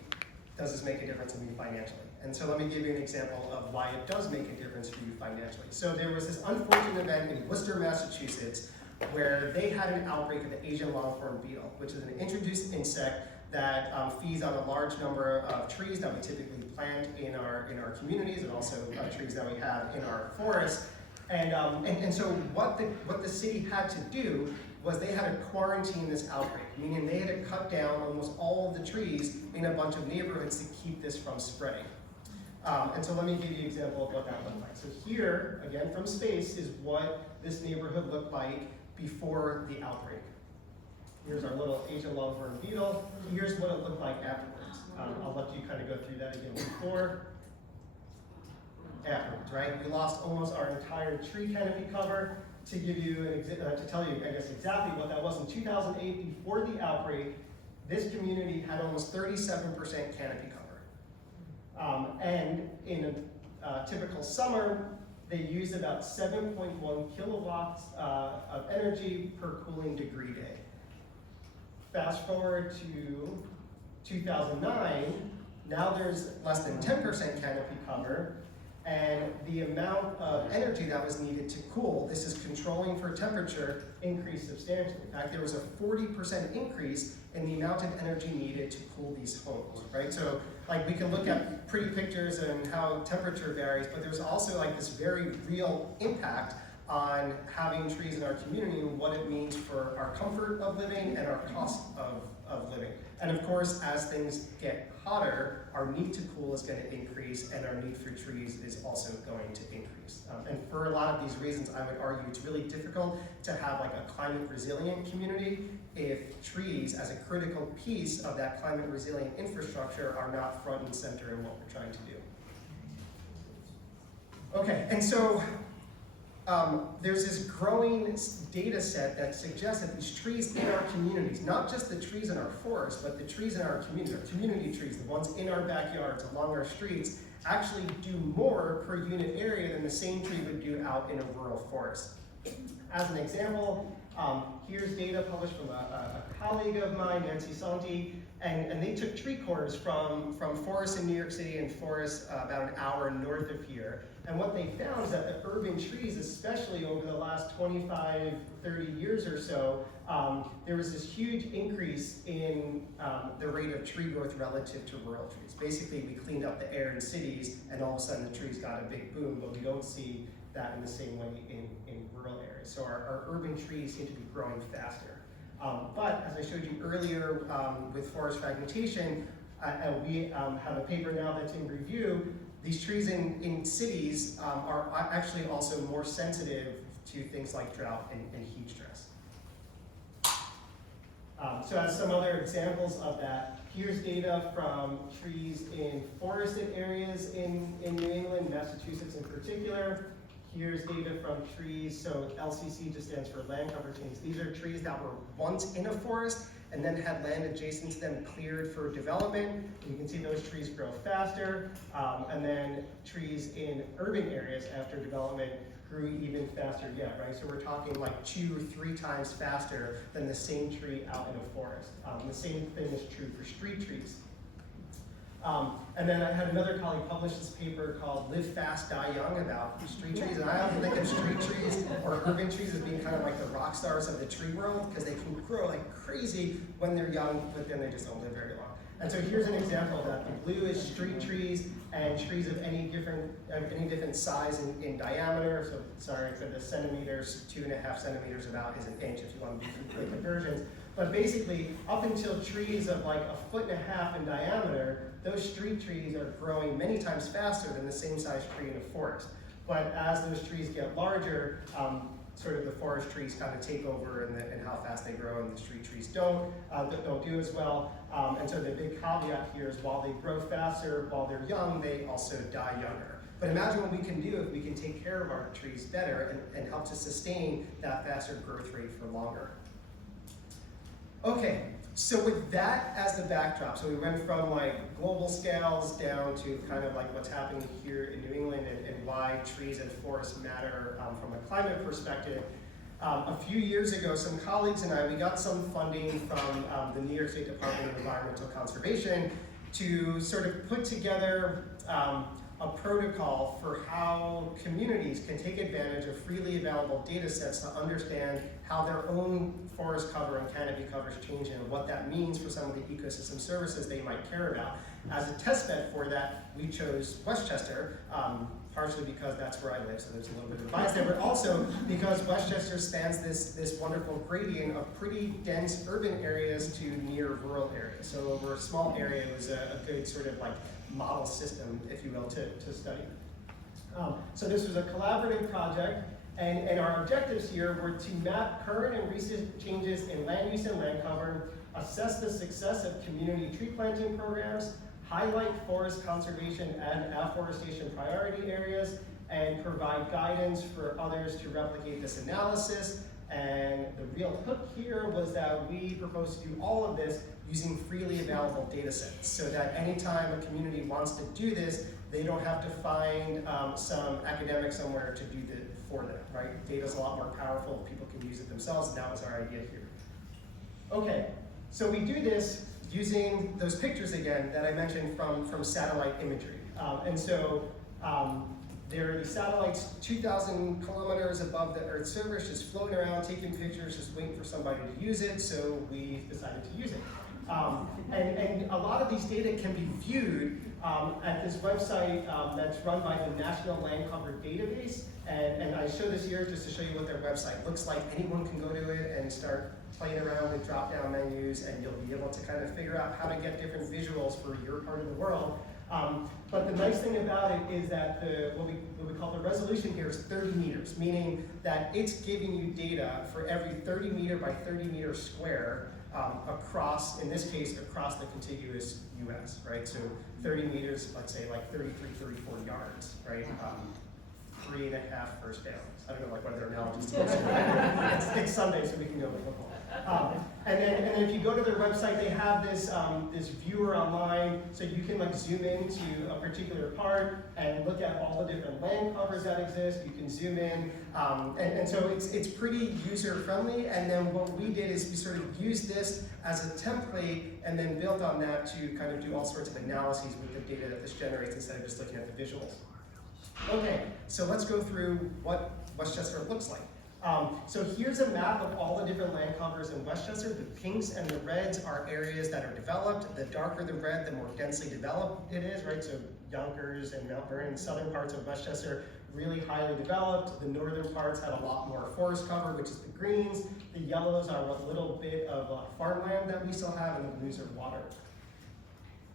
does this make a difference in you financially? And so let me give you an example of why it does make a difference for you financially. So there was this unfortunate event in Worcester, Massachusetts, where they had an outbreak of the Asian longhorn beetle, which is an introduced insect that feeds on a large number of trees that we typically plant in our communities, and also trees that we have in our forests. And so what the city had to do was they had to quarantine this outbreak, meaning they had to cut down almost all of the trees in a bunch of neighborhoods to keep this from spreading. And so let me give you an example of what that looked like. So here, again from space, is what this neighborhood looked like before the outbreak. Here's our little Asian longhorn beetle. Here's what it looked like afterwards. I'll let you kind of go through that again before, afterwards, right? We lost almost our entire tree canopy cover. To give you to tell you, I guess, exactly what that was, in 2008, before the outbreak, this community had almost 37% canopy cover. And in a typical summer, they used about 7.1 kilowatts of energy per cooling degree day. Fast forward to 2009, now there's less than 10% canopy cover, and the amount of energy that was needed to cool, this is controlling for temperature, increased substantially. In fact, there was a 40% increase in the amount of energy needed to cool these homes, right? So, like, we can look at pretty pictures and how temperature varies, but there's also like this very real impact on having trees in our community and what it means for our comfort of living and our cost of living. And of course, as things get hotter, our need to cool is going to increase, and our need for trees is also going to increase. And for a lot of these reasons, I would argue it's really difficult to have like a climate resilient community if trees, as a critical piece of that climate resilient infrastructure, are not front and center in what we're trying to do. Okay, and so there's this growing data set that suggests that these trees in our communities, not just the trees in our forests, but the trees in our community trees, the ones in our backyards, along our streets, actually do more per unit area than the same tree would do out in a rural forest. As an example, here's data published from a colleague of mine, Nancy Santi, and they took tree cores from forests in New York City and forests about an hour north of here. And what they found is that the urban trees, especially over the last 25, 30 years or so, there was this huge increase in the rate of tree growth relative to rural trees. Basically, we cleaned up the air in cities, and all of a sudden the trees got a big boom, but we don't see that in the same way in rural areas. So our urban trees seem to be growing faster. But as I showed you earlier with forest fragmentation, we have a paper now that's in review. These trees in cities are actually also more sensitive to things like drought and heat stress. So as some other examples of that, here's data from trees in forested areas in New England, Massachusetts in particular. Here's data from trees, so LCC just stands for land cover change. These are trees that were once in a forest and then had land adjacent to them cleared for development. You can see those trees grow faster, and then trees in urban areas after development grew even faster yet, right? So we're talking like 2 or 3 times faster than the same tree out in a forest. The same thing is true for street trees. And then I had another colleague publish this paper called Live Fast, Die Young about street trees. And I often think of street trees or urban trees as being kind of like the rock stars of the tree world, because they can grow like crazy when they're young, but then they just don't live very long. And so here's an example of that. The blue is street trees, and trees of any different size in diameter. So sorry for the centimeters, 2.5 centimeters about is an inch if you want to do quick conversions. But basically, up until trees of like 1.5 feet in diameter, those street trees are growing many times faster than the same size tree in a forest. But as those trees get larger, sort of the forest trees kind of take over and how fast they grow, and the street trees don't do as well. And so the big caveat here is while they grow faster, while they're young, they also die younger. But imagine what we can do if we can take care of our trees better and help to sustain that faster growth rate for longer. Okay, so with that as the backdrop, so we went from like global scales down to kind of like what's happening here in New England and why trees and forests matter from a climate perspective. A few years ago, some colleagues and I, we got some funding from the New York State Department of Environmental Conservation to sort of put together a protocol for how communities can take advantage of freely available data sets to understand how their own forest cover and canopy cover is changing and what that means for some of the ecosystem services they might care about. As a test bed for that, we chose Westchester, partially because that's where I live, so there's a little bit of bias there, but also because Westchester spans this wonderful gradient of pretty dense urban areas to near rural areas. So over a small area, it was a good sort of like model system, if you will, to study. So this was a collaborative project, and our objectives here were to map current and recent changes in land use and land cover, assess the success of community tree planting programs, highlight forest conservation and afforestation priority areas, and provide guidance for others to replicate this analysis. And the real hook here was that we proposed to do all of this using freely available data sets, so that anytime a community wants to do this, they don't have to find some academic somewhere to do it for them, right? Data's a lot more powerful, people can use it themselves, and that was our idea here. Okay, so we do this using those pictures again that I mentioned from satellite imagery. There are these satellites 2,000 kilometers above the Earth's surface, just floating around, taking pictures, just waiting for somebody to use it, so we decided to use it. And a lot of these data can be viewed at this website that's run by the National Land Cover Database, and I show this here just to show you what their website looks like. Anyone can go to it and start playing around with drop-down menus, and you'll be able to kind of figure out how to get different visuals for your part of the world. But the nice thing about it is that what we call the resolution here is 30 meters, meaning that it's giving you data for every 30 meter by 30 meter square across, in this case, across the contiguous US, right? So 30 meters, let's say like 33, 34 yards, right? 3.5 first downs. I don't know like what their analogies are. It's Sunday, so we can go to football. And then if you go to their website, they have this this viewer online, so you can like zoom into a particular part and look at all the different land covers that exist. You can zoom in, and so it's pretty user friendly. And then what we did is we sort of used this as a template, and then built on that to kind of do all sorts of analyses with the data that this generates instead of just looking at the visuals. Okay, so let's go through what Westchester looks like. So here's a map of all the different land covers in Westchester. The pinks and the reds are areas that are developed. The darker the red, the more densely developed it is, right? So Yonkers and Mount Vernon, southern parts of Westchester, really highly developed. The northern parts had a lot more forest cover, which is the greens. The yellows are a little bit of farmland that we still have, and the blues are water.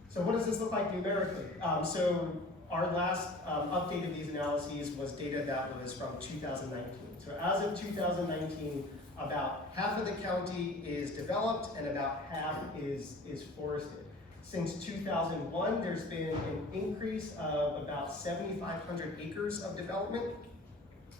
So what does this look like numerically? So our last update of these analyses was data that was from 2019. So as of 2019, about half of the county is developed and about half is forested. Since 2001, there's been an increase of about 7,500 acres of development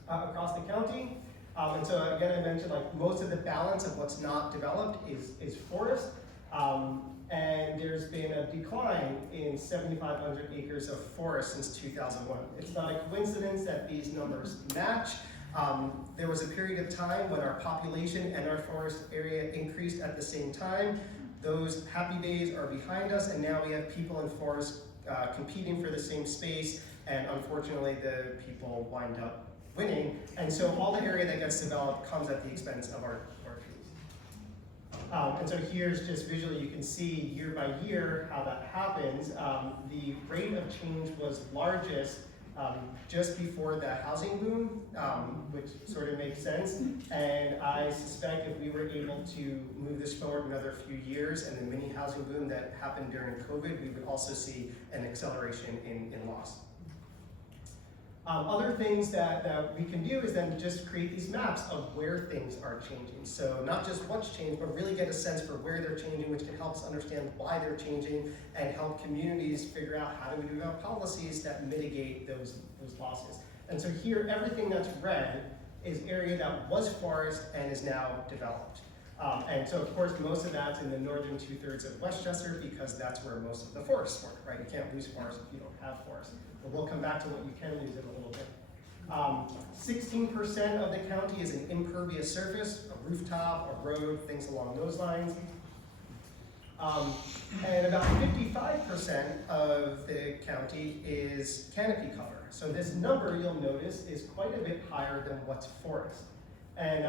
across the county. And so again, I mentioned like most of the balance of what's not developed is forest. And there's been a decline in 7,500 acres of forest since 2001. It's not a coincidence that these numbers match. There was a period of time when our population and our forest area increased at the same time. Those happy days are behind us, and now we have people in forests competing for the same space, and unfortunately the people wind up winning. And so all the area that gets developed comes at the expense of our trees. And so here's just visually, you can see year by year how that happens. The rate of change was largest just before the housing boom, which sort of makes sense. And I suspect if we were able to move this forward another few years and the mini housing boom that happened during COVID, we would also see an acceleration in loss. Other things that we can do is then just create these maps of where things are changing. So not just what's changed, but really get a sense for where they're changing, which can help us understand why they're changing and help communities figure out how do we develop policies that mitigate those losses. And so here, everything that's red is area that was forest and is now developed. And so of course, most of that's in the northern 2/3 of Westchester because that's where most of the forests were, right? You can't lose forest if you don't have forest. But we'll come back to what you can lose in a little bit. 16% of the county is an impervious surface, a rooftop, a road, things along those lines. And about 55% of the county is canopy cover. So this number, you'll notice, is quite a bit higher than what's forest. And,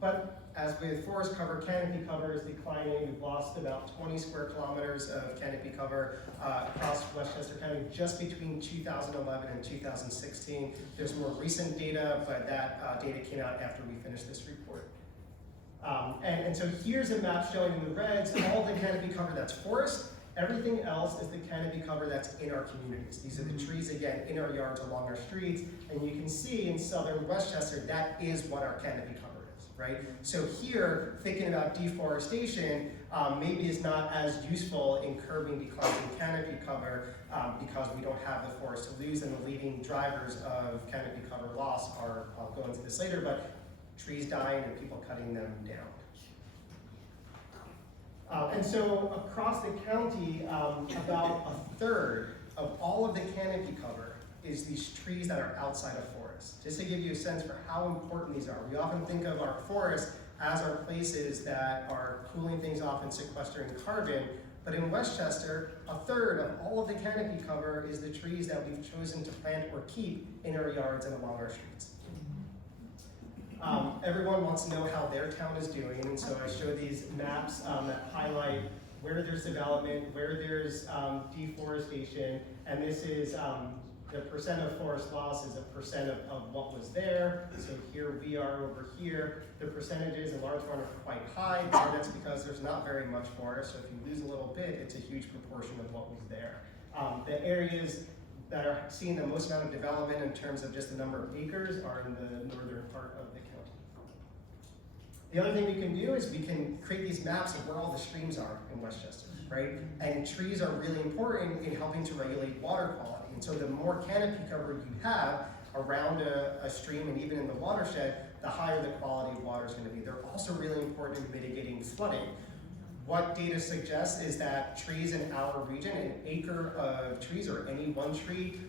but as with forest cover, canopy cover is declining. We've lost about 20 square kilometers of canopy cover across Westchester County just between 2011 and 2016. There's more recent data, but that data came out after we finished this report. And so here's a map showing in the reds all the canopy cover that's forest. Everything else is the canopy cover that's in our communities. These are the trees, again, in our yards along our streets. And you can see in southern Westchester, that is what our canopy cover is, right? So here, thinking about deforestation maybe is not as useful in curbing declining canopy cover because we don't have the forest to lose, and the leading drivers of canopy cover loss are, I'll go into this later, but trees dying and people cutting them down. And so across the county, about 1/3 of all of the canopy cover is these trees that are outside of forests. Just to give you a sense for how important these are. We often think of our forests as our places that are cooling things off and sequestering carbon, but in Westchester, 1/3 of all of the canopy cover is the trees that we've chosen to plant or keep in our yards and along our streets. Everyone wants to know how their town is doing, and so I show these maps that highlight where there's development, where there's deforestation, and this is the percent of forest loss is a percent of what was there. So here we are over here. The percentages in large one are quite high, and that's because there's not very much forest, so if you lose a little bit, it's a huge proportion of what was there. The areas that are seeing the most amount of development in terms of just the number of acres are in the northern part of the county. The other thing we can do is we can create these maps of where all the streams are in Westchester, right? And trees are really important in helping to regulate water quality. And so the more canopy cover you have around a stream and even in the watershed, the higher the quality of water is going to be. They're also really important in mitigating flooding. What data suggests is that trees in our region, an acre of trees or any one tree,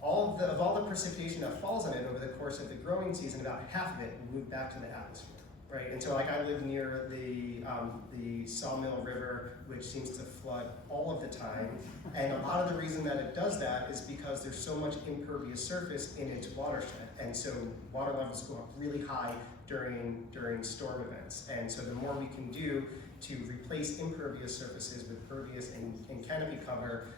all the precipitation that falls on it over the course of the growing season, about half of it will move back to the atmosphere. Right, and so like I live near the Sawmill River, which seems to flood all of the time, and a lot of the reason that it does that is because there's so much impervious surface in its watershed, and so water levels go up really high during storm events. And so the more we can do to replace impervious surfaces with pervious and canopy cover,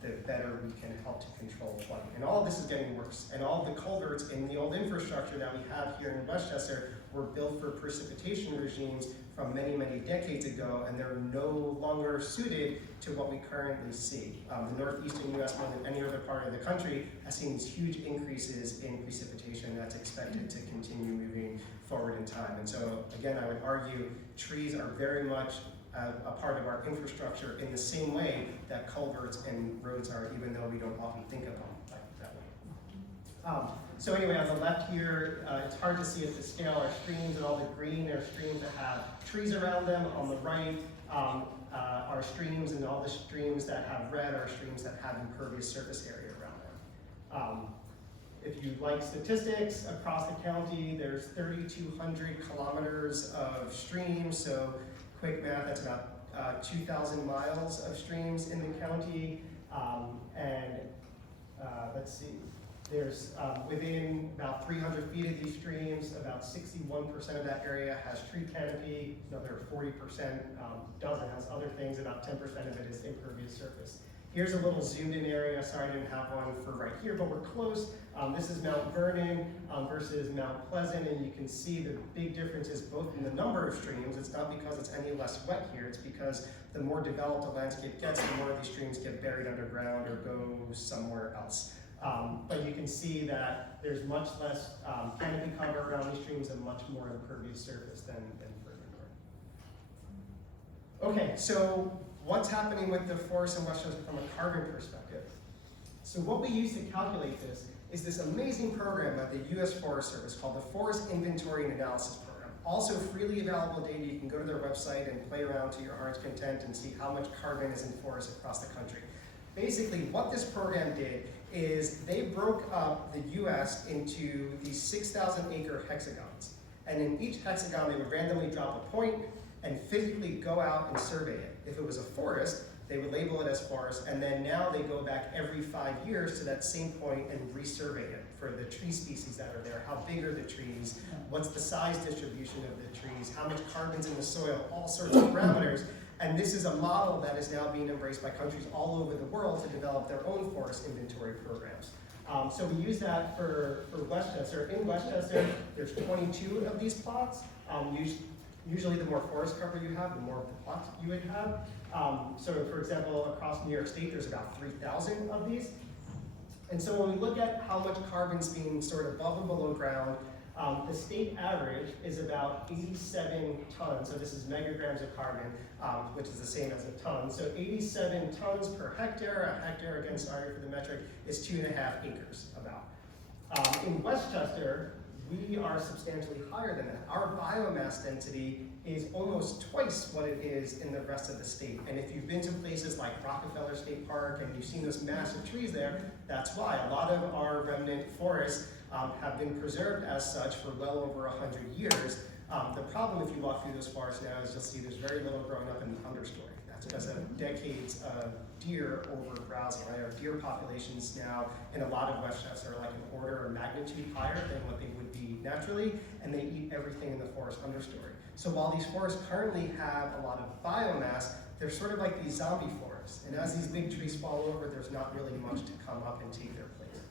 the better we can help to control flooding. And all of this is getting worse. And all of the culverts in the old infrastructure that we have here in Westchester were built for precipitation regimes from many, many decades ago, and they're no longer suited to what we currently see. The northeastern US, more than any other part of the country, has seen these huge increases in precipitation that's expected to continue moving forward in time. And so, again, I would argue trees are very much a part of our infrastructure in the same way that culverts and roads are, even though we don't often think of them like that way. So anyway, on the left here, it's hard to see at the scale, our streams and all the green are streams that have trees around them. On the right, our streams, and all the streams that have red are streams that have impervious surface area around them. If you like statistics, across the county, there's 3,200 kilometers of streams. So quick math, that's about 2,000 miles of streams in the county. Let's see, there's within about 300 feet of these streams, about 61% of that area has tree canopy. Another 40% doesn't, has other things. About 10% of it is impervious surface. Here's a little zoomed in area. Sorry I didn't have one for right here, but we're close. This is Mount Vernon versus Mount Pleasant, and you can see the big differences both in the number of streams. It's not because it's any less wet here, it's because the more developed the landscape gets, the more of these streams get buried underground or go somewhere else. But you can see that there's much less canopy cover around these streams and much more impervious surface than further north. Okay, so what's happening with the forest in Westchester from a carbon perspective? So what we use to calculate this is this amazing program by the US Forest Service called the Forest Inventory and Analysis Program. Also freely available data. You can go to their website and play around to your heart's content and see how much carbon is in forests across the country. Basically, what this program did is they broke up the US into these 6,000 acre hexagons. And in each hexagon, they would randomly drop a point and physically go out and survey it. If it was a forest, they would label it as forest, and then now they go back every 5 years to that same point and resurvey it for the tree species that are there. How big are the trees? What's the size distribution of the trees? How much carbon's in the soil? All sorts of parameters. And this is a model that is now being embraced by countries all over the world to develop their own forest inventory programs. So we use that for Westchester. In Westchester, there's 22 of these plots. Usually the more forest cover you have, the more of the plots you would have. So for example, across New York State, there's about 3,000 of these. And so when we look at how much carbon's being stored above and below ground, the state average is about 87 tons. So this is megagrams of carbon, which is the same as a ton. So 87 tons per hectare. A hectare, again, sorry for the metric, is 2.5 acres about. In Westchester, we are substantially higher than that. Our biomass density is almost twice what it is in the rest of the state. And if you've been to places like Rockefeller State Park and you've seen those massive trees there, that's why. A lot of our remnant forests have been preserved as such for well over 100 years. The problem if you walk through those forests now is you'll see there's very little growing up in the understory. That's because of decades of deer overbrowsing. Right? Our deer populations now in a lot of Westchester are like an order of magnitude higher than what they would be naturally, and they eat everything in the forest understory. So while these forests currently have a lot of biomass, they're sort of like these zombie forests. And as these big trees fall over, there's not really much to come up and take their place.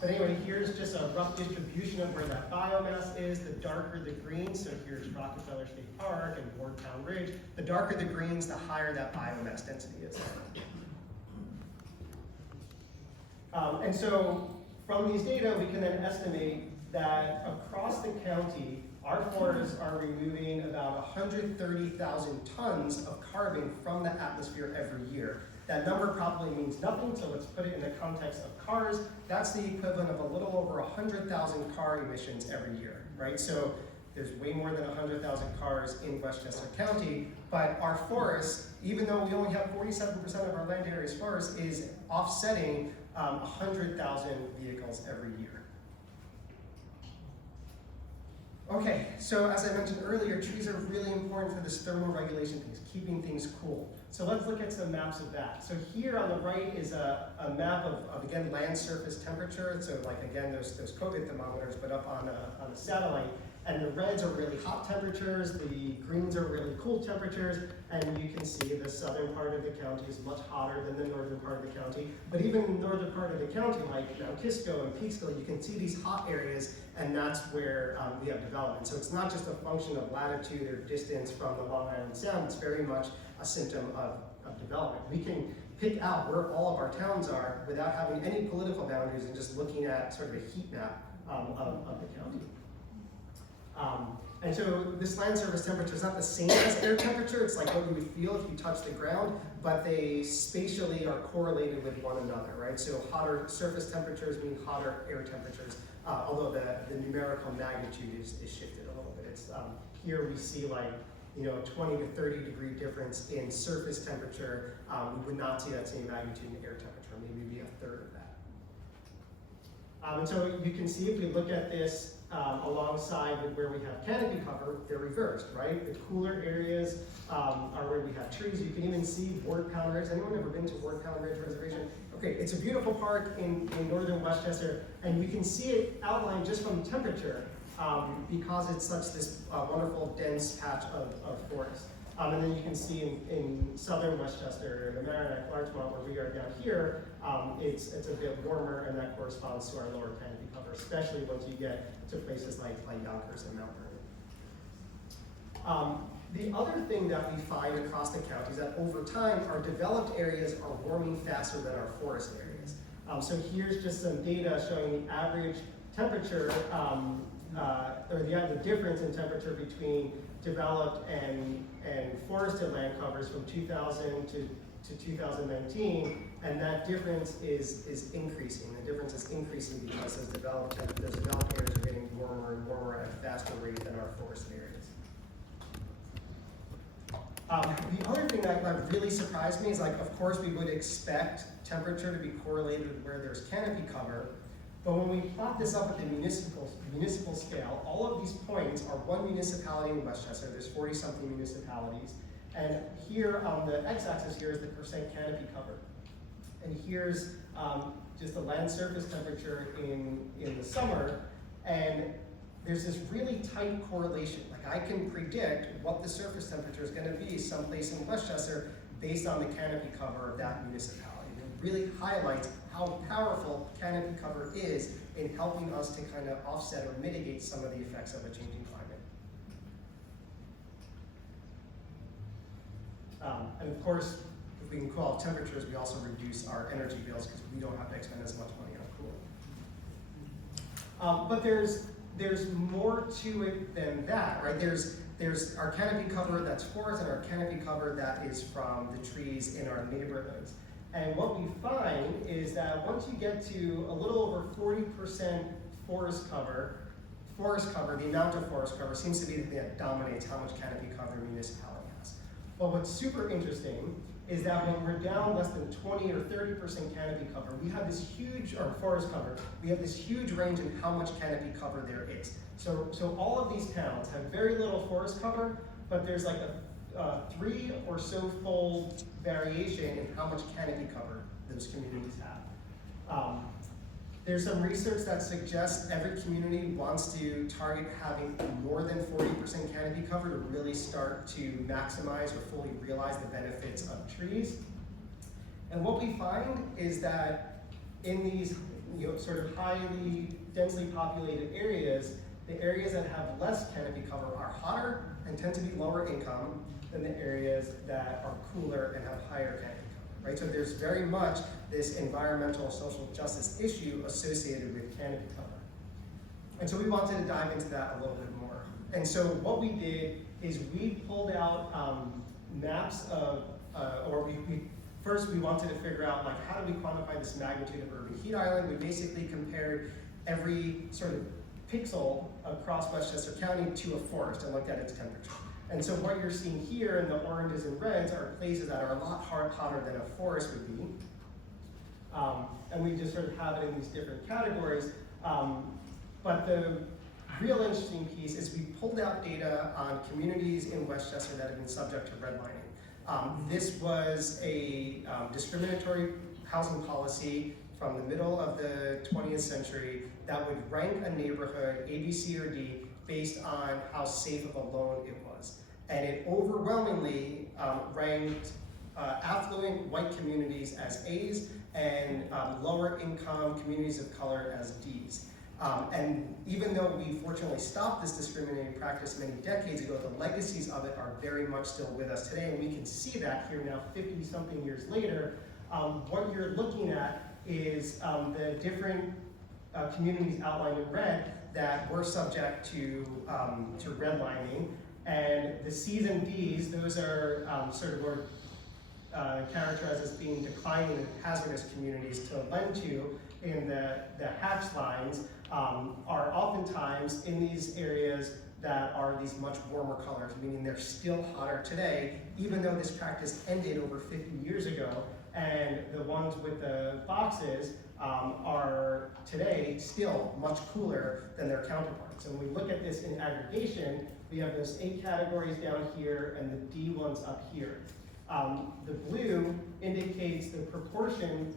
But anyway, here's just a rough distribution of where that biomass is. The darker the green, so here's Rockefeller State Park and Wardtown Ridge. The darker the greens, the higher that biomass density is. And so from these data, we can then estimate that across the county, our forests are removing about 130,000 tons of carbon from the atmosphere every year. That number probably means nothing, so let's put it in the context of cars. That's the equivalent of a little over 100,000 car emissions every year, right? So there's way more than 100,000 cars in Westchester County, but our forests, even though we only have 47% of our land area as forest, is offsetting 100,000 vehicles every year. Okay, so as I mentioned earlier, trees are really important for this thermal regulation things, keeping things cool. So let's look at some maps of that. So here on the right is a map of again, land surface temperature. So like, again, those COVID thermometers, but up on a satellite. And the reds are really hot temperatures, the greens are really cool temperatures, and you can see the southern part of the county is much hotter than the northern part of the county. But even in the northern part of the county, like Mount Kisco and Peekskill, you can see these hot areas, and that's where we have development. So it's not just a function of latitude or distance from the Long Island Sound, it's very much a symptom of development. We can pick out where all of our towns are without having any political boundaries and just looking at sort of a heat map of the county. And so this land surface temperature is not the same as air temperature. It's like what you would feel if you touch the ground, but they spatially are correlated with one another, right? So hotter surface temperatures mean hotter air temperatures, although the numerical magnitude is shifted a little bit. It's here we see like 20 to 30 degree difference in surface temperature. We would not see that same magnitude in air temperature, maybe a third of that. And so you can see if we look at this alongside with where we have canopy cover, they're reversed, right? The cooler areas are where we have trees. You can even see Wardtown Ridge. Anyone ever been to Wardtown Ridge Reservation? Okay, it's a beautiful park in northern Westchester, and you can see it outlined just from temperature because it's such this wonderful dense patch of forest. And then you can see in southern Westchester, the Merrimack, Larchmont, where we are down here, it's a bit warmer, and that corresponds to our lower canopy cover, especially once you get to places like Yonkers and Mount Vernon. The other thing that we find across the county is that over time, our developed areas are warming faster than our forest areas. So here's just some data showing the average temperature, or the difference in temperature between developed and forested land covers from 2000 to 2019, and that difference is increasing. The difference is increasing because those developed areas are getting warmer and warmer at a faster rate than our forested areas. The other thing that really surprised me is, like, of course we would expect temperature to be correlated with where there's canopy cover, but when we plot this up at the municipal scale, all of these points are one municipality in Westchester. There's 40-something municipalities. And here on the x-axis here is the percent canopy cover. And here's just the land surface temperature in the summer. And there's this really tight correlation. Like, I can predict what the surface temperature is gonna be someplace in Westchester based on the canopy cover of that municipality. And it really highlights how powerful canopy cover is in helping us to kind of offset or mitigate some of the effects of a changing climate. And of course, if we can cool off temperatures, we also reduce our energy bills because we don't have to expend as much money on cooling. But there's more to it than that, right? There's our canopy cover that's forest and our canopy cover that is from the trees in our neighborhoods. And what we find is that once you get to a little over 40% forest cover, the amount of forest cover seems to be the thing that dominates how much canopy cover a municipality has. But what's super interesting is that when we're down less than 20 or 30% canopy cover, we have this huge, or forest cover, we have this huge range in how much canopy cover there is. So all of these towns have very little forest cover, but there's like a 3 or so fold variation in how much canopy cover those communities have. There's some research that suggests every community wants to target having more than 40% canopy cover to really start to maximize or fully realize the benefits of trees. And what we find is that in these sort of highly densely populated areas, the areas that have less canopy cover are hotter and tend to be lower income than the areas that are cooler and have higher canopy cover, right? So there's very much this environmental social justice issue associated with canopy cover. And so we wanted to dive into that a little bit more. And so what we did is we pulled out maps of, first we wanted to figure out, like, how do we quantify this magnitude of urban heat island? We basically compared every sort of pixel across Westchester County to a forest and looked at its temperature. And so what you're seeing here in the oranges and reds are places that are a lot hotter than a forest would be. And we just sort of have it in these different categories. But the real interesting piece is we pulled out data on communities in Westchester that have been subject to redlining. This was a discriminatory housing policy from the middle of the 20th century that would rank a neighborhood A, B, C, or D based on how safe of a loan it was. And it overwhelmingly ranked affluent white communities as A's and lower income communities of color as D's. And even though we fortunately stopped this discriminating practice many decades ago, the legacies of it are very much still with us today, and we can see that here now 50-something years later. What you're looking at is the different communities outlined in red that were subject to redlining. And the C's and D's, those are sort of were characterized as being declining and hazardous communities to lend to in the hatched lines, are oftentimes in these areas that are these much warmer colors, meaning they're still hotter today, even though this practice ended over 50 years ago. And the ones with the boxes are today still much cooler than their counterparts. And when we look at this in aggregation, we have those 8 categories down here and the D ones up here. The blue indicates the proportion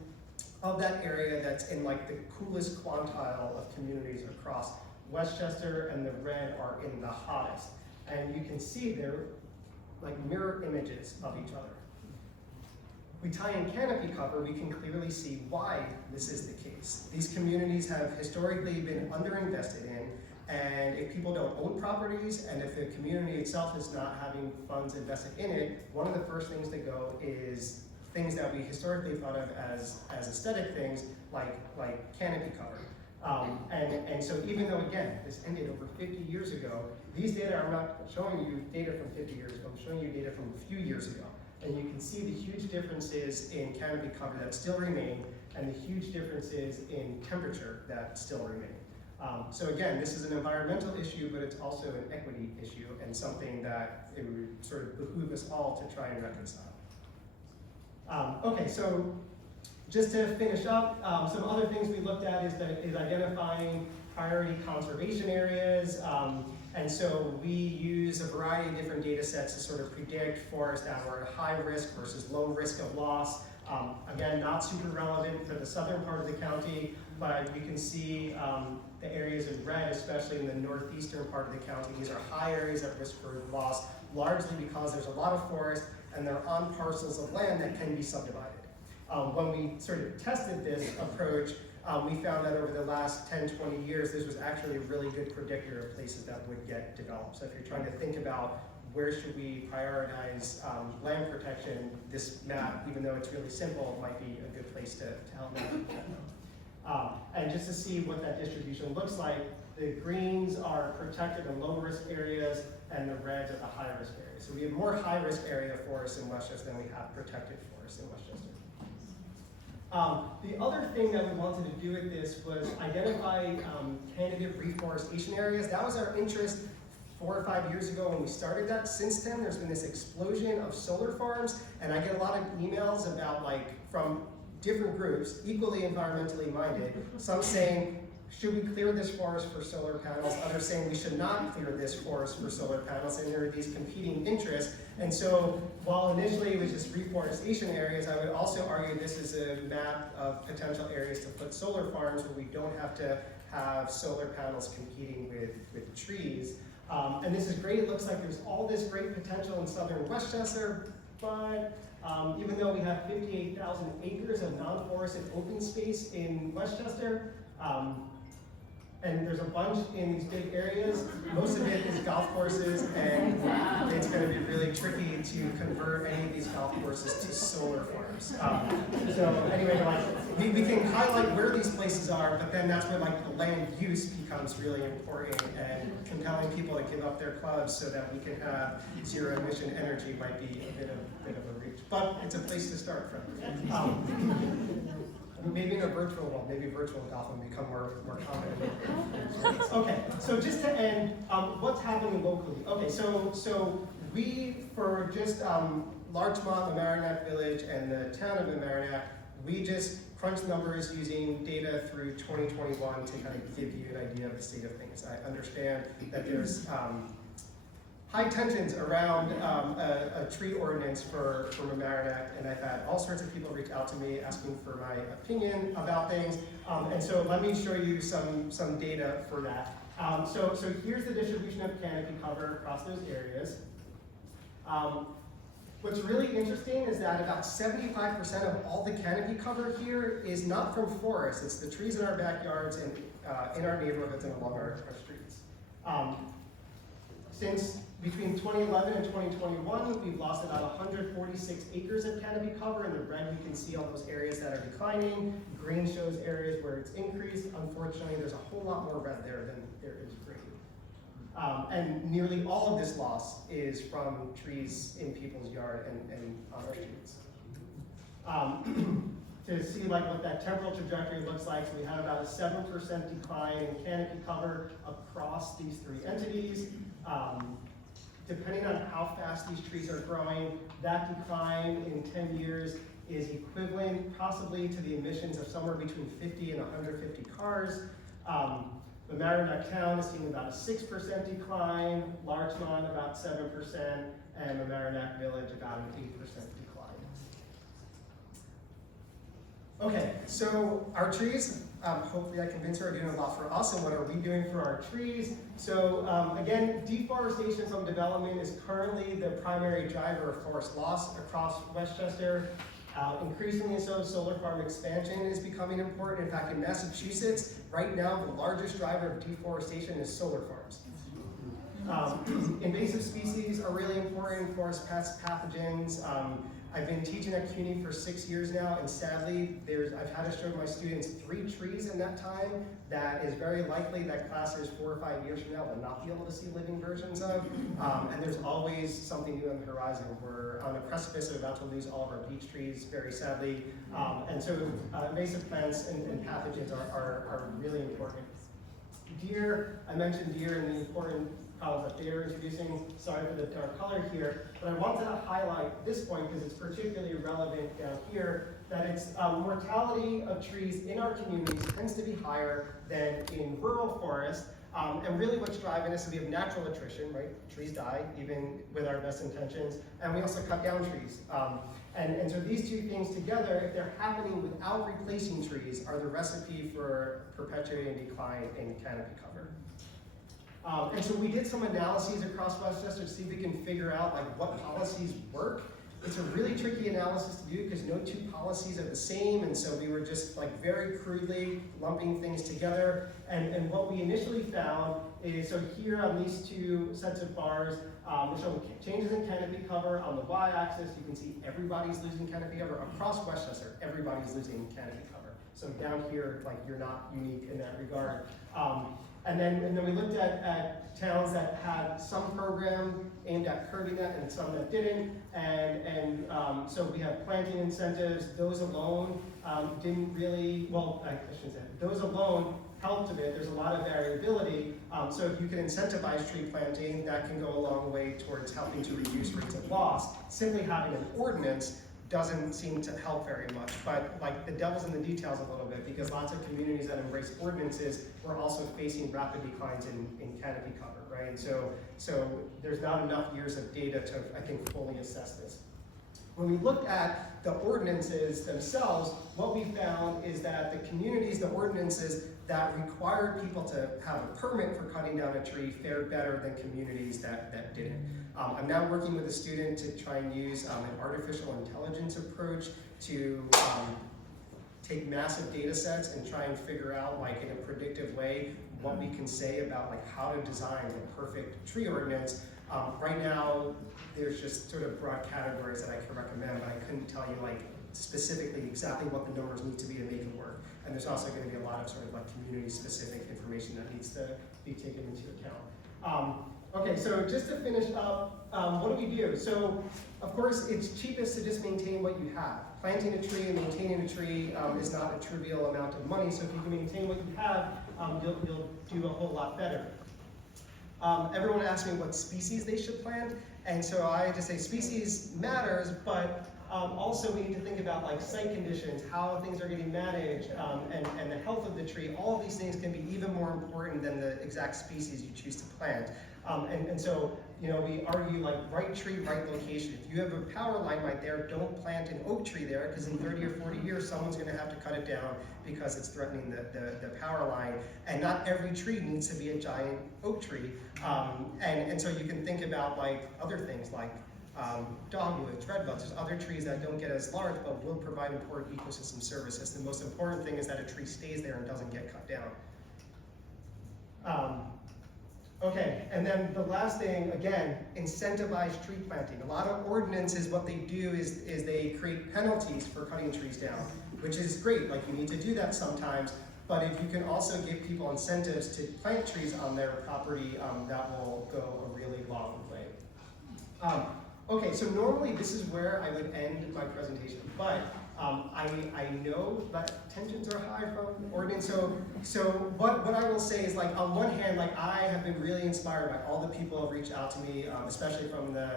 of that area that's in like the coolest quantile of communities across Westchester, and the red are in the hottest. And you can see there, like mirror images of each other. We tie in canopy cover, we can clearly see why this is the case. These communities have historically been underinvested in, and if people don't own properties, and if the community itself is not having funds invested in it, one of the first things to go is things that we historically thought of as aesthetic things, like canopy cover. And so even though, again, this ended over 50 years ago, these data, I'm not showing you data from 50 years ago, I'm showing you data from a few years ago. And you can see the huge differences in canopy cover that still remain, and the huge differences in temperature that still remain. So again, this is an environmental issue, but it's also an equity issue, and something that it would sort of behoove us all to try and reconcile. Okay, so just to finish up, some other things we looked at is identifying priority conservation areas. And so we use a variety of different data sets to sort of predict forests that were high risk versus low risk of loss. Again, not super relevant for the southern part of the county, but you can see the areas in red, especially in the northeastern part of the county. These are high areas at risk for loss, largely because there's a lot of forest and they're on parcels of land that can be subdivided. When we sort of tested this approach, we found that over the last 10, 20 years, this was actually a really good predictor of places that would get developed. So if you're trying to think about where should we prioritize land protection, this map, even though it's really simple, might be a good place to help navigate that. And just to see what that distribution looks like, the greens are protected and low risk areas, and the reds are the high risk areas. So we have more high risk area forests in Westchester than we have protected forests in Westchester. The other thing that we wanted to do with this was identify candidate reforestation areas. That was our interest 4 or 5 years ago when we started that. Since then, there's been this explosion of solar farms, and I get a lot of emails about from different groups, equally environmentally minded, some saying, should we clear this forest for solar panels? Others saying we should not clear this forest for solar panels, and there are these competing interests. And so while initially it was just reforestation areas, I would also argue this is a map of potential areas to put solar farms where we don't have to have solar panels competing with trees. And this is great. It looks like there's all this great potential in southern Westchester, but even though we have 58,000 acres of non-forested open space in Westchester, and there's a bunch in these big areas, most of it is golf courses, and it's going to be really tricky to convert any of these golf courses to solar farms. So anyway, we can highlight where these places are, but then that's where the land use becomes really important, and compelling people to give up their clubs so that we can have zero emission energy might be a bit of a reach. But it's a place to start from. Maybe in a virtual world, maybe virtual golf will become more common. Okay, so just to end, what's happening locally? Okay, so we, for just Larchmont, Mamaroneck Village, and the town of Mamaroneck, we just crunched numbers using data through 2021 to kind of give you an idea of the state of things. I understand that there's high tensions around a tree ordinance for Mamaroneck, and I've had all sorts of people reach out to me asking for my opinion about things. And so let me show you some data for that. So here's the distribution of canopy cover across those areas. What's really interesting is that about 75% of all the canopy cover here is not from forests. It's the trees in our backyards and in our neighborhoods and along our streets. Since between 2011 and 2021, we've lost about 146 acres of canopy cover. In the red, you can see all those areas that are declining. Green shows areas where it's increased. Unfortunately, there's a whole lot more red there than there is green. And nearly all of this loss is from trees in people's yard and on our streets. To see what that temporal trajectory looks like, so we have about a 7% decline in canopy cover across these three entities. Depending on how fast these trees are growing, that decline in 10 years is equivalent possibly to the emissions of somewhere between 50 and 150 cars. The Mamaroneck town is seeing about a 6% decline, Larchmont about 7%, and the Mamaroneck village about an 8% decline. Okay, so our trees, hopefully I convinced her, are doing a lot for us, and what are we doing for our trees? So again, deforestation from development is currently the primary driver of forest loss across Westchester. Increasingly so, solar farm expansion is becoming important. In fact, in Massachusetts, right now, the largest driver of deforestation is solar farms. Invasive species are really important, forest pests, pathogens. I've been teaching at CUNY for 6 years now, and sadly, I've had to show my students 3 trees in that time that is very likely that classes 4 or 5 years from now will not be able to see living versions of. And there's always something new on the horizon. We're on the precipice of about to lose all of our beech trees, very sadly. And so invasive plants and pathogens are really important. Deer, I mentioned deer and the important problems that they're introducing. Sorry for the dark color here, but I wanted to highlight this point because it's particularly relevant down here, that it's mortality of trees in our communities tends to be higher than in rural forests. And really what's driving this is we have natural attrition, right? Trees die, even with our best intentions, and we also cut down trees. And so these two things together, if they're happening without replacing trees, are the recipe for perpetuating decline in canopy cover. And so we did some analyses across Westchester to see if we can figure out like what policies work. It's a really tricky analysis to do because no 2 policies are the same, and so we were just like very crudely lumping things together. And what we initially found is, so here on these 2 sets of bars, we show changes in canopy cover. On the y-axis, you can see everybody's losing canopy cover. Across Westchester, everybody's losing canopy cover. So down here, like you're not unique in that regard. And then we looked at towns that had some program aimed at curbing that and some that didn't. And so we have planting incentives. Those alone didn't really, well, I shouldn't say, those alone helped a bit. There's a lot of variability. So if you can incentivize tree planting, that can go a long way towards helping to reduce rates of loss. Simply having an ordinance doesn't seem to help very much, but like the devil's in the details a little bit, because lots of communities that embrace ordinances were also facing rapid declines in canopy cover, right? And so there's not enough years of data to, I think, fully assess this. When we looked at the ordinances themselves, what we found is that the communities, the ordinances that required people to have a permit for cutting down a tree fared better than communities that didn't. I'm now working with a student to try and use an artificial intelligence approach to take massive data sets and try and figure out, like in a predictive way, what we can say about like how to design the perfect tree ordinance. Right now, there's just sort of broad categories that I can recommend, but I couldn't tell you like specifically exactly what the numbers need to be to make it work. And there's also going to be a lot of sort of like community-specific information that needs to be taken into account. Okay, so just to finish up, what do we do? So, of course, it's cheapest to just maintain what you have. Planting a tree and maintaining a tree is not a trivial amount of money, so if you can maintain what you have, you'll do a whole lot better. Everyone asks me what species they should plant, and so I just say species matters, but also we need to think about like site conditions, how things are getting managed, and the health of the tree. All of these things can be even more important than the exact species you choose to plant. And so, you know, we argue like right tree, right location. If you have a power line right there, don't plant an oak tree there, because in 30 or 40 years, someone's gonna have to cut it down because it's threatening the power line. And not every tree needs to be a giant oak tree. And so you can think about like other things like dogwoods, redbuds. There's other trees that don't get as large, but will provide important ecosystem services. The most important thing is that a tree stays there and doesn't get cut down. Okay, and then the last thing, again, incentivize tree planting. A lot of ordinances, what they do is they create penalties for cutting trees down, which is great, like you need to do that sometimes, but if you can also give people incentives to plant trees on their property, that will go a really long way. Okay, so normally this is where I would end my presentation, but I know that tensions are high from ordinance, so what I will say is, like, on one hand, like, I have been really inspired by all the people who have reached out to me, especially from the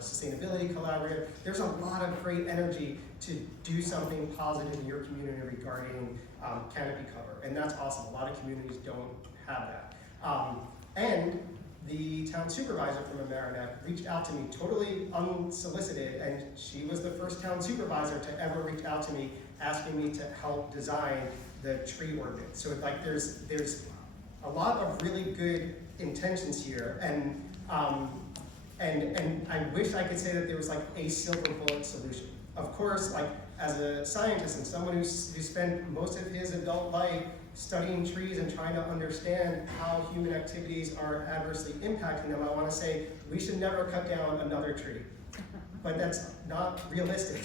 Sustainability Collaborative. There's a lot of great energy to do something positive in your community regarding canopy cover, and that's awesome. A lot of communities don't have that. And the town supervisor from Amerenet reached out to me totally unsolicited, and she was the first town supervisor to ever reach out to me asking me to help design the tree ordinance. So like there's a lot of really good intentions here, and I wish I could say that there was like a silver bullet solution. Of course, like as a scientist and someone who spent most of his adult life studying trees and trying to understand how human activities are adversely impacting them, I want to say we should never cut down another tree. But that's not realistic.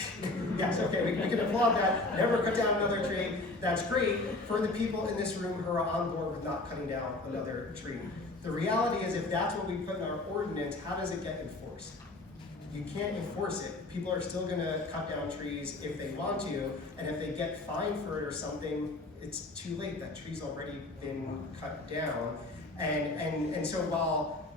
Yes, okay, we can applaud that. Never cut down another tree. That's great for the people in this room who are on board with not cutting down another tree. The reality is, if that's what we put in our ordinance, how does it get enforced? You can't enforce it. People are still gonna cut down trees if they want to, and if they get fined for it or something, it's too late. That tree's already been cut down. And so while,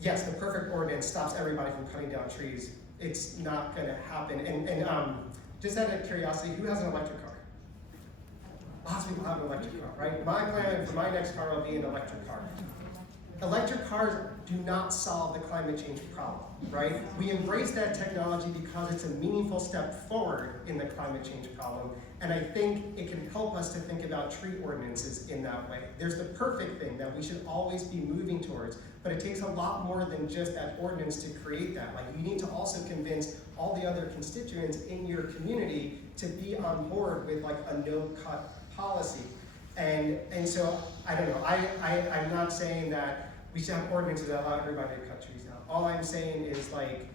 yes, the perfect ordinance stops everybody from cutting down trees, it's not gonna happen. And just out of curiosity, who has an electric car? Lots of people have an electric car, right? My plan for my next car will be an electric car. Electric cars do not solve the climate change problem, right? We embrace that technology because it's a meaningful step forward in the climate change problem, and I think it can help us to think about tree ordinances in that way. There's the perfect thing that we should always be moving towards, but it takes a lot more than just that ordinance to create that. Like, you need to also convince all the other constituents in your community to be on board with like a no-cut policy. And so, I don't know, I'm not saying that we should have ordinances that allow everybody to cut trees down. All I'm saying is like,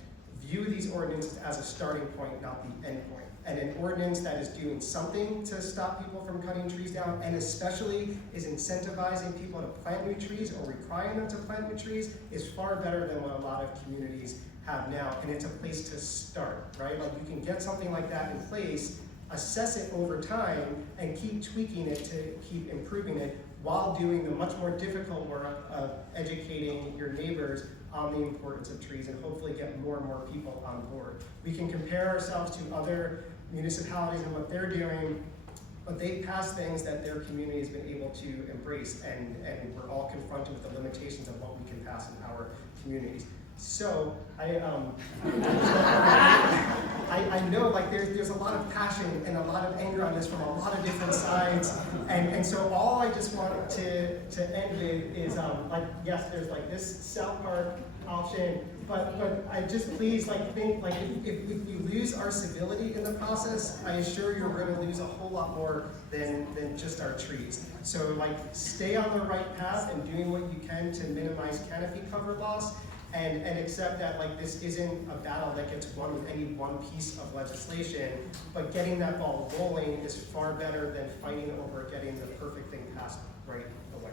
view these ordinances as a starting point, not the end point. And an ordinance that is doing something to stop people from cutting trees down, and especially is incentivizing people to plant new trees or requiring them to plant new trees, is far better than what a lot of communities have now. And it's a place to start, right? Like, you can get something like that in place, assess it over time, and keep tweaking it to keep improving it, while doing the much more difficult work of educating your neighbors on the importance of trees, and hopefully get more and more people on board. We can compare ourselves to other municipalities and what they're doing, but they've passed things that their community has been able to embrace, and we're all confronted with the limitations of what we can pass in our communities. So I know like there's a lot of passion and a lot of anger on this from a lot of different sides, and so all I just want to end with is like, yes, there's like this South Park option, but I just please like think like if you lose our civility in the process, I assure you we're going to lose a whole lot more than just our trees. So like, stay on the right path and doing what you can to minimize canopy cover loss. And accept that like, this isn't a battle that gets won with any one piece of legislation, but getting that ball rolling is far better than fighting over getting the perfect thing passed right away.